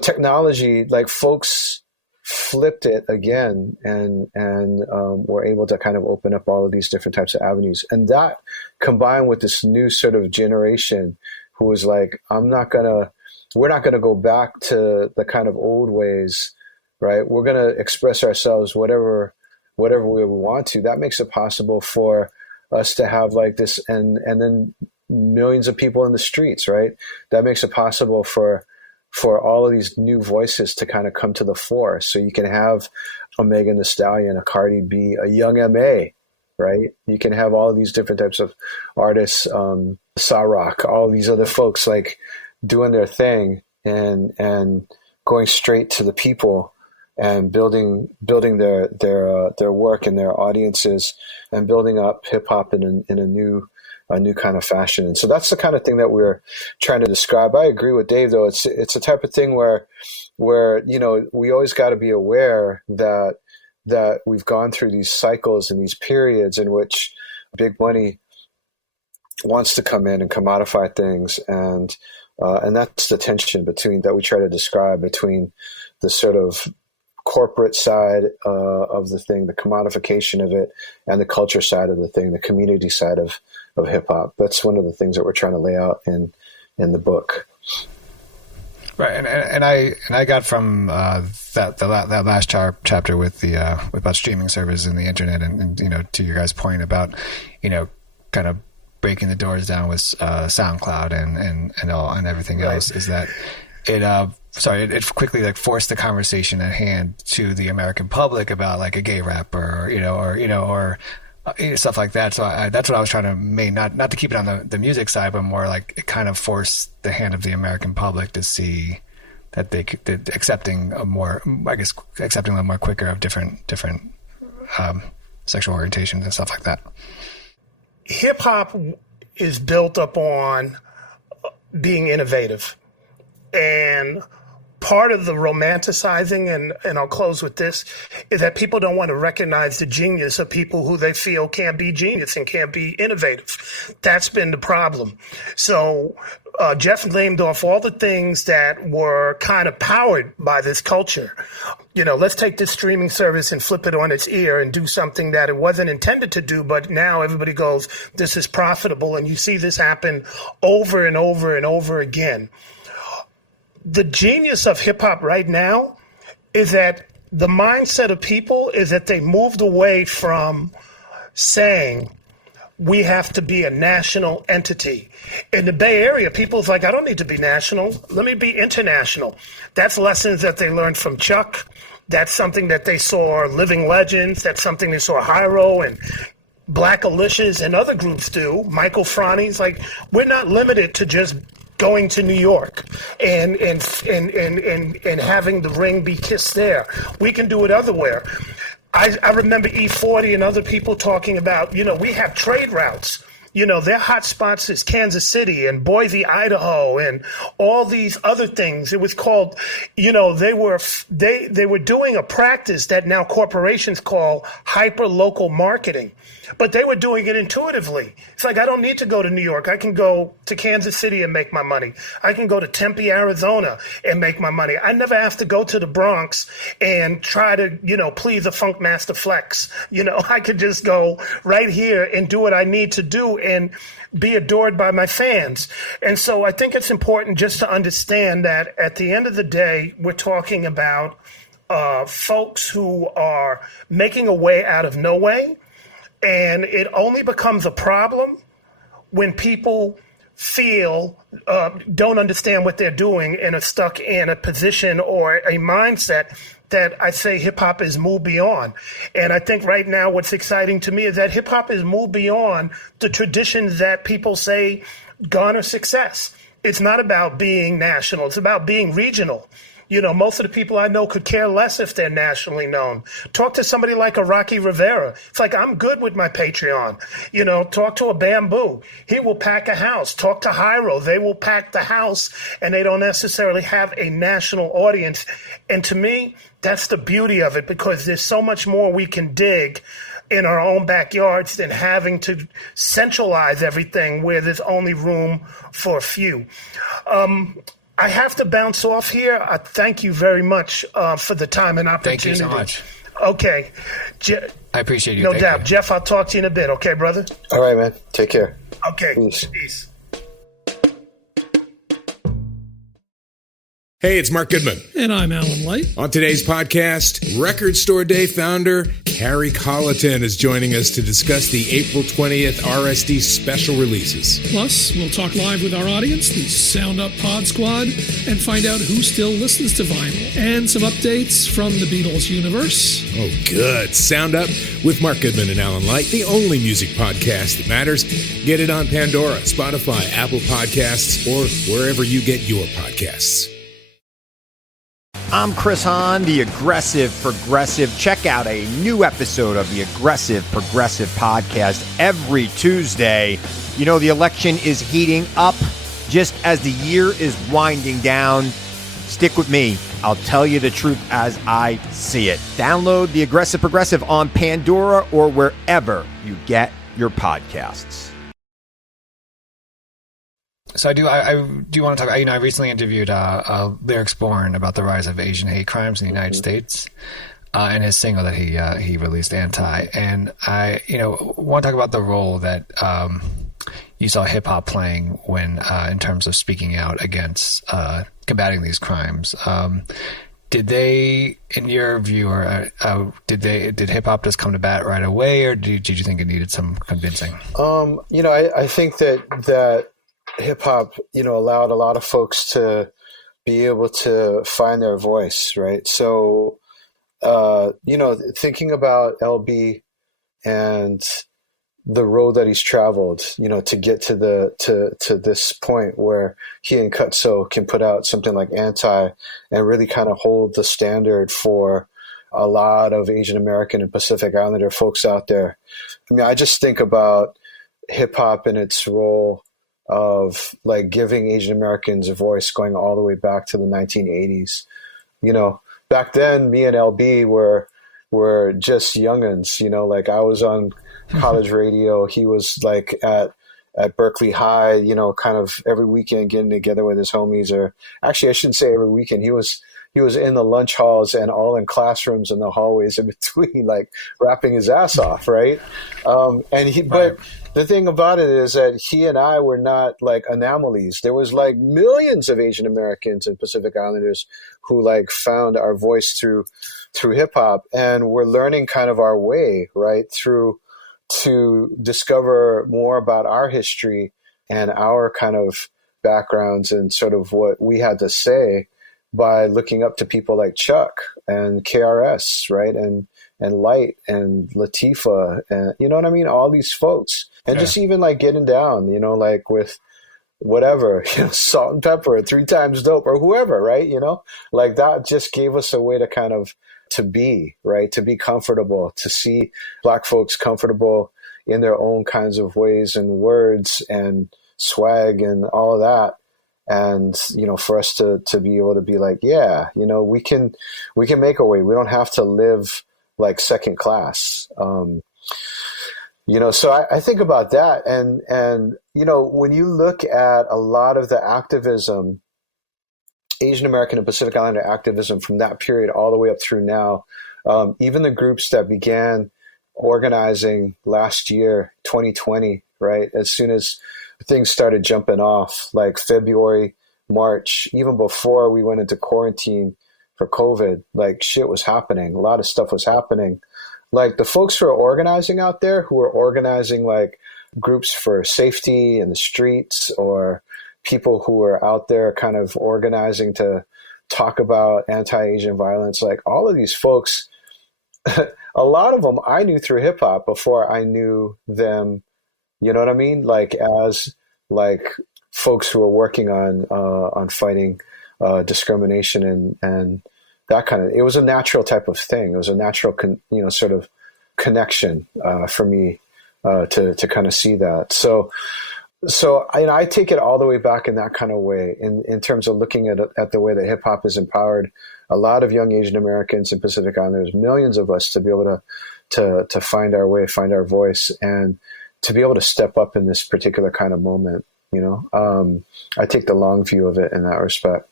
technology, like folks flipped it again and were able to kind of open up all of these different types of avenues. And that combined with this new sort of generation who was like, we're not going to go back to the kind of old ways, right? We're going to express ourselves whatever way we want to. That makes it possible for us to have like this and then millions of people in the streets, right? That makes it possible for all of these new voices to kind of come to the fore. So you can have a Megan Thee Stallion, a Cardi B, a Young M.A., right? You can have all of these different types of artists, Rock, all these other folks like doing their thing and going straight to the people and building their work and their audiences and building up hip hop in a new kind of fashion. And so that's the kind of thing that we're trying to describe. I agree with Dave though. It's a type of thing where we always got to be aware that that we've gone through these cycles and these periods in which big money wants to come in and commodify things, and that's the tension between that we try to describe between the sort of corporate side of the thing, the commodification of it, and the culture side of the thing, the community side of hip hop. That's one of the things that we're trying to lay out in the book. Right, and I got from that last chapter with the about streaming service and the internet, and to your guys' point about kind of breaking the doors down with SoundCloud and everything else, is that it quickly like forced the conversation at hand to the American public about like a gay rapper, or stuff like that. So that's what I was trying to make, not to keep it on the music side, but more like it kind of forced the hand of the American public to see that accepting a little more quicker of different sexual orientations and stuff like that. Hip hop is built upon being innovative, and part of the romanticizing, and I'll close with this, is that people don't want to recognize the genius of people who they feel can't be genius and can't be innovative. That's been the problem. So Jeff named off all the things that were kind of powered by this culture. Let's take this streaming service and flip it on its ear and do something that it wasn't intended to do, but now everybody goes, this is profitable, and you see this happen over and over and over again. The genius of hip hop right now is that the mindset of people is that they moved away from saying we have to be a national entity. In the Bay Area, people's like, I don't need to be national. Let me be international. That's lessons that they learned from Chuck. That's something that they saw Living Legends. That's something they saw Hyro and Black Alicia's and other groups do. Michael Franny's like, we're not limited to just going to New York and having the ring be kissed there. We can do it everywhere. I remember E40 and other people talking about, we have trade routes. Their hot spots is Kansas City and Boise, Idaho, and all these other things. It was called, they were doing a practice that now corporations call hyper-local marketing. But they were doing it intuitively. It's like, I don't need to go to New York. I can go to Kansas City and make my money. I can go to Tempe, Arizona and make my money. I never have to go to the Bronx and try to, please a Funk Master Flex. I could just go right here and do what I need to do and be adored by my fans. And so I think it's important just to understand that at the end of the day, we're talking about folks who are making a way out of no way. And it only becomes a problem when people don't understand what they're doing and are stuck in a position or a mindset that I say hip hop is moved beyond. And I think right now what's exciting to me is that hip hop is moved beyond the traditions that people say garner success. It's not about being national. It's about being regional. Most of the people I know could care less if they're nationally known. Talk to somebody like a Rocky Rivera. It's like, I'm good with my Patreon. Talk to a Bamboo. He will pack a house. Talk to Hyro. They will pack the house, and they don't necessarily have a national audience. And to me, that's the beauty of it, because there's so much more we can dig in our own backyards than having to centralize everything where there's only room for a few. I have to bounce off here. I thank you very much for the time and opportunity. Thank you so much. Okay. I appreciate you. No doubt. Jeff, I'll talk to you in a bit. Okay, brother? All right, man. Take care. Okay. Peace. Hey, it's Mark Goodman. And I'm Alan Light. On today's podcast, Record Store Day founder Carrie Colleton is joining us to discuss the April 20th RSD special releases. Plus, we'll talk live with our audience, the Sound Up Pod Squad, and find out who still listens to vinyl. And some updates from the Beatles universe. Oh, good. Sound Up with Mark Goodman and Alan Light, the only music podcast that matters. Get it on Pandora, Spotify, Apple Podcasts, or wherever you get your podcasts. I'm Chris Hahn, the Aggressive Progressive. Check out a new episode of the Aggressive Progressive podcast every Tuesday. The election is heating up just as the year is winding down. Stick with me. I'll tell you the truth as I see it. Download The Aggressive Progressive on Pandora or wherever you get your podcasts. So I do want to talk. I recently interviewed Lyrics Born about the rise of Asian hate crimes in the United States, and his single that he released, Anti. And I want to talk about the role that you saw hip hop playing when in terms of speaking out against combating these crimes. Did they, in your view, or did hip hop just come to bat right away, or did you think it needed some convincing? I think that hip hop, allowed a lot of folks to be able to find their voice, right? So, thinking about LB and the road that he's traveled, to get to this point where he and Cutso can put out something like Anti and really kind of hold the standard for a lot of Asian American and Pacific Islander folks out there. I mean, I just think about hip hop and its role of like giving Asian Americans a voice going all the way back to the 1980s. Back then, me and LB were just youngins. Like I was on college radio. He was like at Berkeley High. Kind of every weekend getting together with his homies. Or actually, I shouldn't say every weekend. He was in the lunch halls and all in classrooms and the hallways in between, like rapping his ass off, right? But the thing about it is that he and I were not like anomalies. There was like millions of Asian Americans and Pacific Islanders who like found our voice through hip hop, and we're learning kind of our way, right, to discover more about our history and our kind of backgrounds and sort of what we had to say by looking up to people like Chuck and KRS, right, and Light and Latifah, and you know what I mean, all these folks, and just even like getting down, like with whatever, Salt and Pepper, 3 Times Dope, or whoever, right, like that just gave us a way to kind of to be comfortable, to see Black folks comfortable in their own kinds of ways and words and swag and all of that. And, for us to be able to be like, we can make a way. We don't have to live like second class. So I think about that. And, when you look at a lot of the activism, Asian American and Pacific Islander activism from that period all the way up through now, even the groups that began organizing last year, 2020, right? As soon as things started jumping off, like February, March, even before we went into quarantine for COVID, like shit was happening. A lot of stuff was happening. Like the folks who are organizing out there, who are organizing like groups for safety in the streets, or people who are out there kind of organizing to talk about anti-Asian violence, like all of these folks, a lot of them I knew through hip hop before I knew them. You know what I mean? Like as like folks who are working on fighting discrimination and that kind of. It was a natural type of thing. It was a natural, sort of connection for me to kind of see that. So I take it all the way back in that kind of way, in terms of looking at the way that hip hop has empowered a lot of young Asian Americans and Pacific Islanders, millions of us, to be able to find our way, find our voice, and to be able to step up in this particular kind of moment. I take the long view of it in that respect.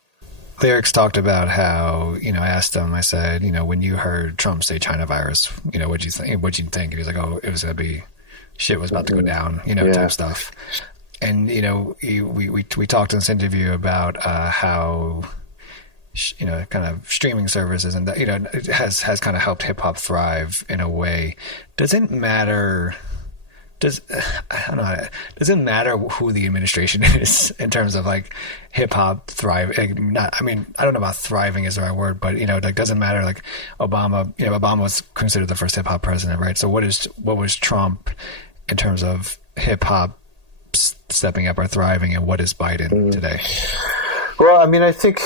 Lyrics talked about how, I asked him, I said, when you heard Trump say China virus, what'd you think? And he was like, oh, it was going to be, shit was about to go down, type stuff. And, we talked in this interview about how, kind of streaming services and that, it has kind of helped hip hop thrive in a way. Does it matter who the administration is in terms of like hip hop thrive? I don't know about thriving is the right word, but doesn't matter. Like Obama, Obama was considered the first hip hop president, right? So what was Trump in terms of hip hop stepping up or thriving, and what is Biden today? Well, I think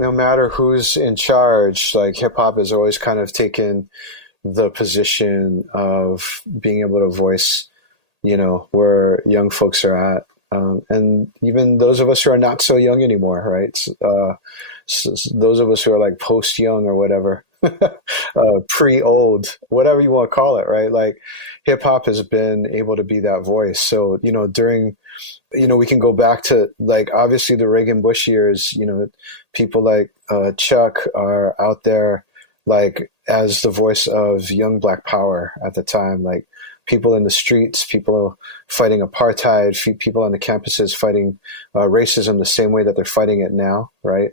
no matter who's in charge, like hip hop has always kind of taken the position of being able to voice, where young folks are at, And even those of us who are not so young anymore, right? Those of us who are like post-young or whatever, pre-old, whatever you want to call it, right? Like hip hop has been able to be that voice. So, we can go back to like, obviously the Reagan Bush years, people like Chuck are out there like as the voice of young Black power at the time, like people in the streets, people fighting apartheid, people on the campuses fighting racism the same way that they're fighting it now, right?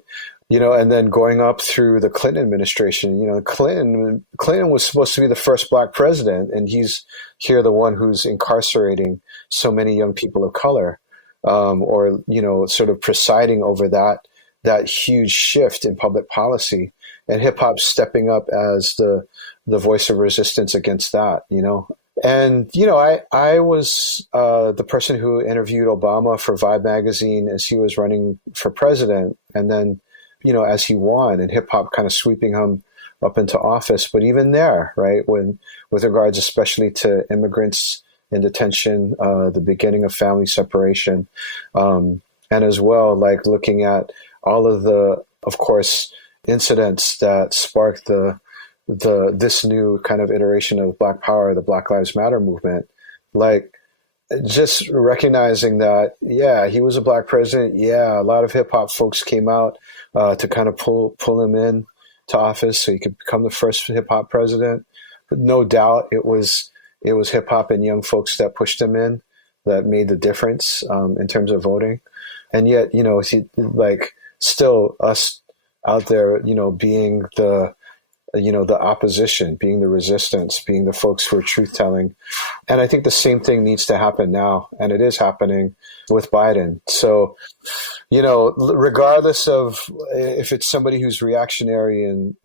And then going up through the Clinton administration, Clinton was supposed to be the first Black president, and he's here the one who's incarcerating so many young people of color, or sort of presiding over that huge shift in public policy, and hip hop stepping up as the voice of resistance against that, And, I was the person who interviewed Obama for Vibe magazine as he was running for president. And then, as he won, and hip hop kind of sweeping him up into office. But even there, right, with regards especially to immigrants in detention, the beginning of family separation, and as well, like looking at all of the, of course, incidents that sparked this new kind of iteration of Black power, the Black Lives Matter movement, like just recognizing that, yeah, he was a Black president. Yeah, a lot of hip hop folks came out to kind of pull him in to office so he could become the first hip hop president. But no doubt it was hip hop and young folks that pushed him in that made the difference in terms of voting. And yet, still us out there, being the opposition, being the resistance, being the folks who are truth telling. And I think the same thing needs to happen now. And it is happening with Biden. So, regardless of if it's somebody who's reactionary and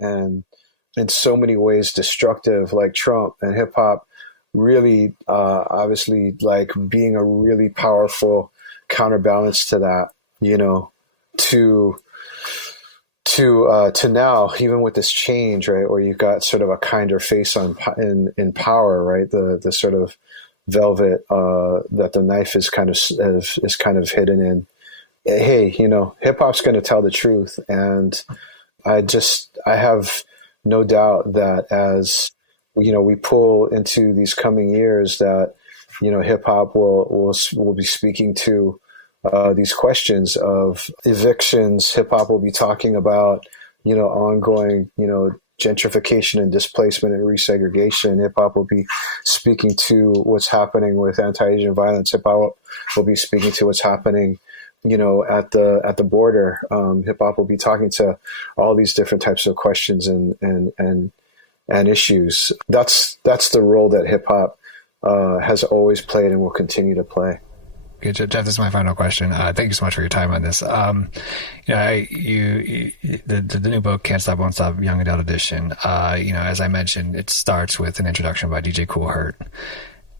in so many ways destructive like Trump, and hip hop really obviously like being a really powerful counterbalance to that, to now, even with this change, right, where you've got sort of a kinder face in power, right, the sort of velvet that the knife is kind of hidden in. Hey, hip hop's going to tell the truth, and I have no doubt that as we pull into these coming years, that hip hop will be speaking to these questions of evictions. Hip hop will be talking about, ongoing, gentrification and displacement and resegregation. Hip hop will be speaking to what's happening with anti-Asian violence. Hip hop will be speaking to what's happening, at the border. Hip hop will be talking to all these different types of questions and issues. That's the role that hip hop has always played and will continue to play. Okay, Jeff, this is my final question. Thank you so much for your time on this. The new book, Can't Stop, Won't Stop, Young Adult Edition, as I mentioned, it starts with an introduction by DJ Kool Herc,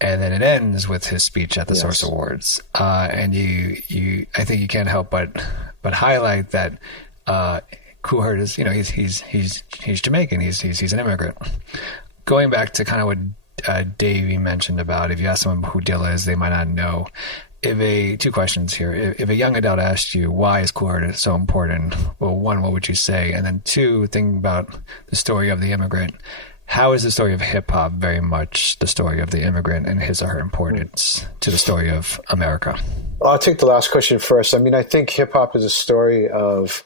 and then it ends with his speech at the Source Awards. And I think you can't help but highlight that Kool Herc is, he's Jamaican, he's an immigrant. Going back to kind of what Davey mentioned about, if you ask someone who Dilla is, they might not know. Two questions here. If a young adult asked you, why is Kool Herc so important? Well, one, what would you say? And then two, thinking about the story of the immigrant, how is the story of hip hop very much the story of the immigrant and his or her importance to the story of America? Well, I'll take the last question first. I mean, I think hip hop is a story of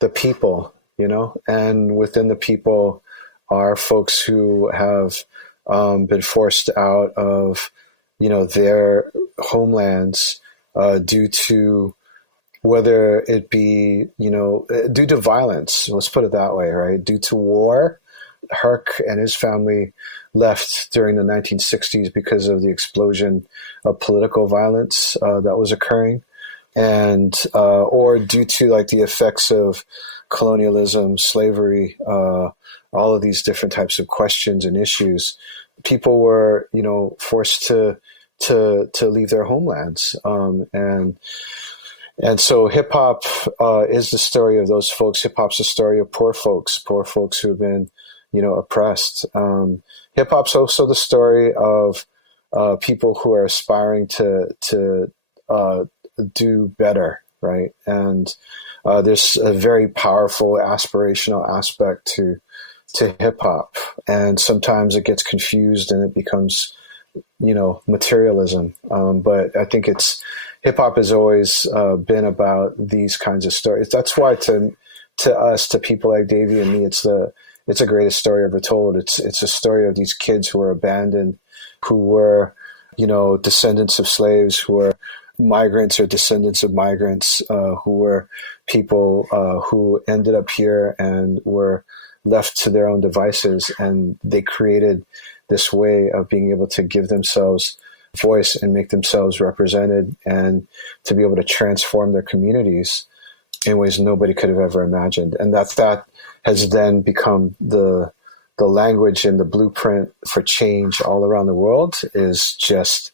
the people, and within the people are folks who have been forced out of their homelands due to, whether it be, due to violence, let's put it that way, right? Due to war. Herc and his family left during the 1960s because of the explosion of political violence that was occurring, and or due to like the effects of colonialism, slavery, all of these different types of questions and issues. People were, forced to leave their homelands, and so hip hop is the story of those folks. Hip hop's the story of poor folks who have been, oppressed. Hip hop's also the story of people who are aspiring to do better, right? And there's a very powerful aspirational aspect to hip hop, and sometimes it gets confused and it becomes, materialism. But I think hip hop has always been about these kinds of stories. That's why to us, to people like Davey and me, it's the greatest story ever told. It's a story of these kids who were abandoned, who were, descendants of slaves, who were migrants or descendants of migrants, who were people who ended up here and were left to their own devices, and they created this way of being able to give themselves voice and make themselves represented, and to be able to transform their communities in ways nobody could have ever imagined. And that has then become the language and the blueprint for change all around the world. Is just,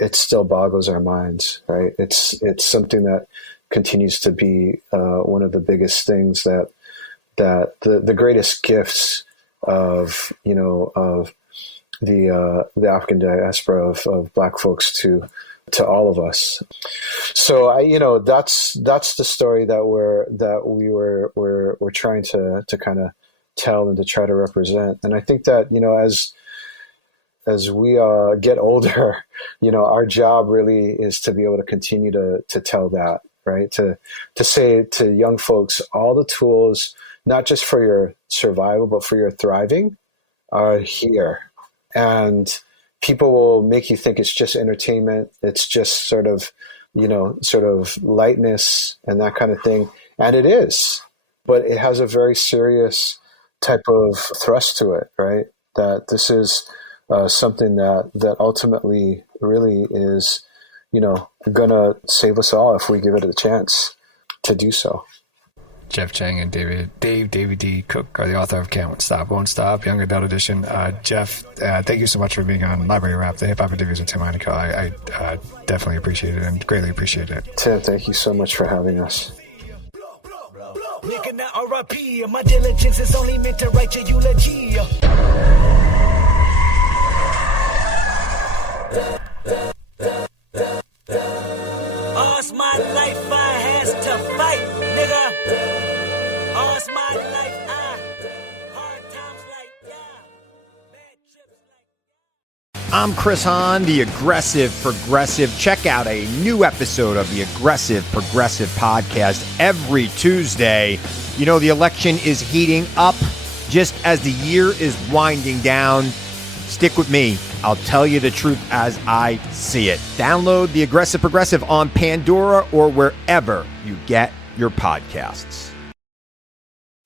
it still boggles our minds, right? It's something that continues to be one of the biggest things that the greatest gifts of the African diaspora of Black folks to all of us. So that's the story that we're trying to kind of tell and to try to represent. And I think that as we get older, our job really is to be able to continue to tell that, right? To say to young folks, all the tools, not just for your survival, but for your thriving, are here. And people will make you think it's just entertainment. It's just sort of lightness and that kind of thing. And it is, but it has a very serious type of thrust to it, right? That this is something that ultimately really is, gonna save us all if we give it a chance to do so. Jeff Chang and Davey D Cook are the author of Can't Stop, Won't Stop, Young Adult Edition. Jeff, thank you so much for being on Library Rap, the Hip Hop Interviews with Tim Heinecke. I definitely appreciate it and greatly appreciate it. Tim, thank you so much for having us. Nigga, not R.I.P. My diligence is only meant to write your eulogy. All's my life I has to fight, nigga. All's my life hard times like bad trips like I'm Chris Hahn, the Aggressive Progressive. Check out a new episode of the Aggressive Progressive podcast every Tuesday. The election is heating up just as the year is winding down. Stick with me. I'll tell you the truth as I see it. Download the Aggressive Progressive on Pandora or wherever you get your podcasts.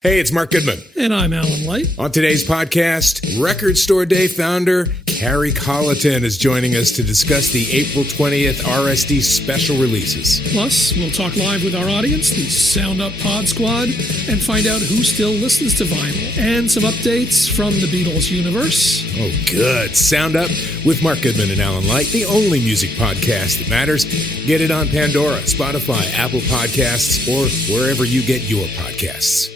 Hey, it's Mark Goodman. And I'm Alan Light. On today's podcast, Record Store Day founder Carrie Colliton is joining us to discuss the April 20th RSD special releases. Plus, we'll talk live with our audience, the Sound Up Pod Squad, and find out who still listens to vinyl. And some updates from the Beatles universe. Oh, good. Sound Up with Mark Goodman and Alan Light, the only music podcast that matters. Get it on Pandora, Spotify, Apple Podcasts, or wherever you get your podcasts.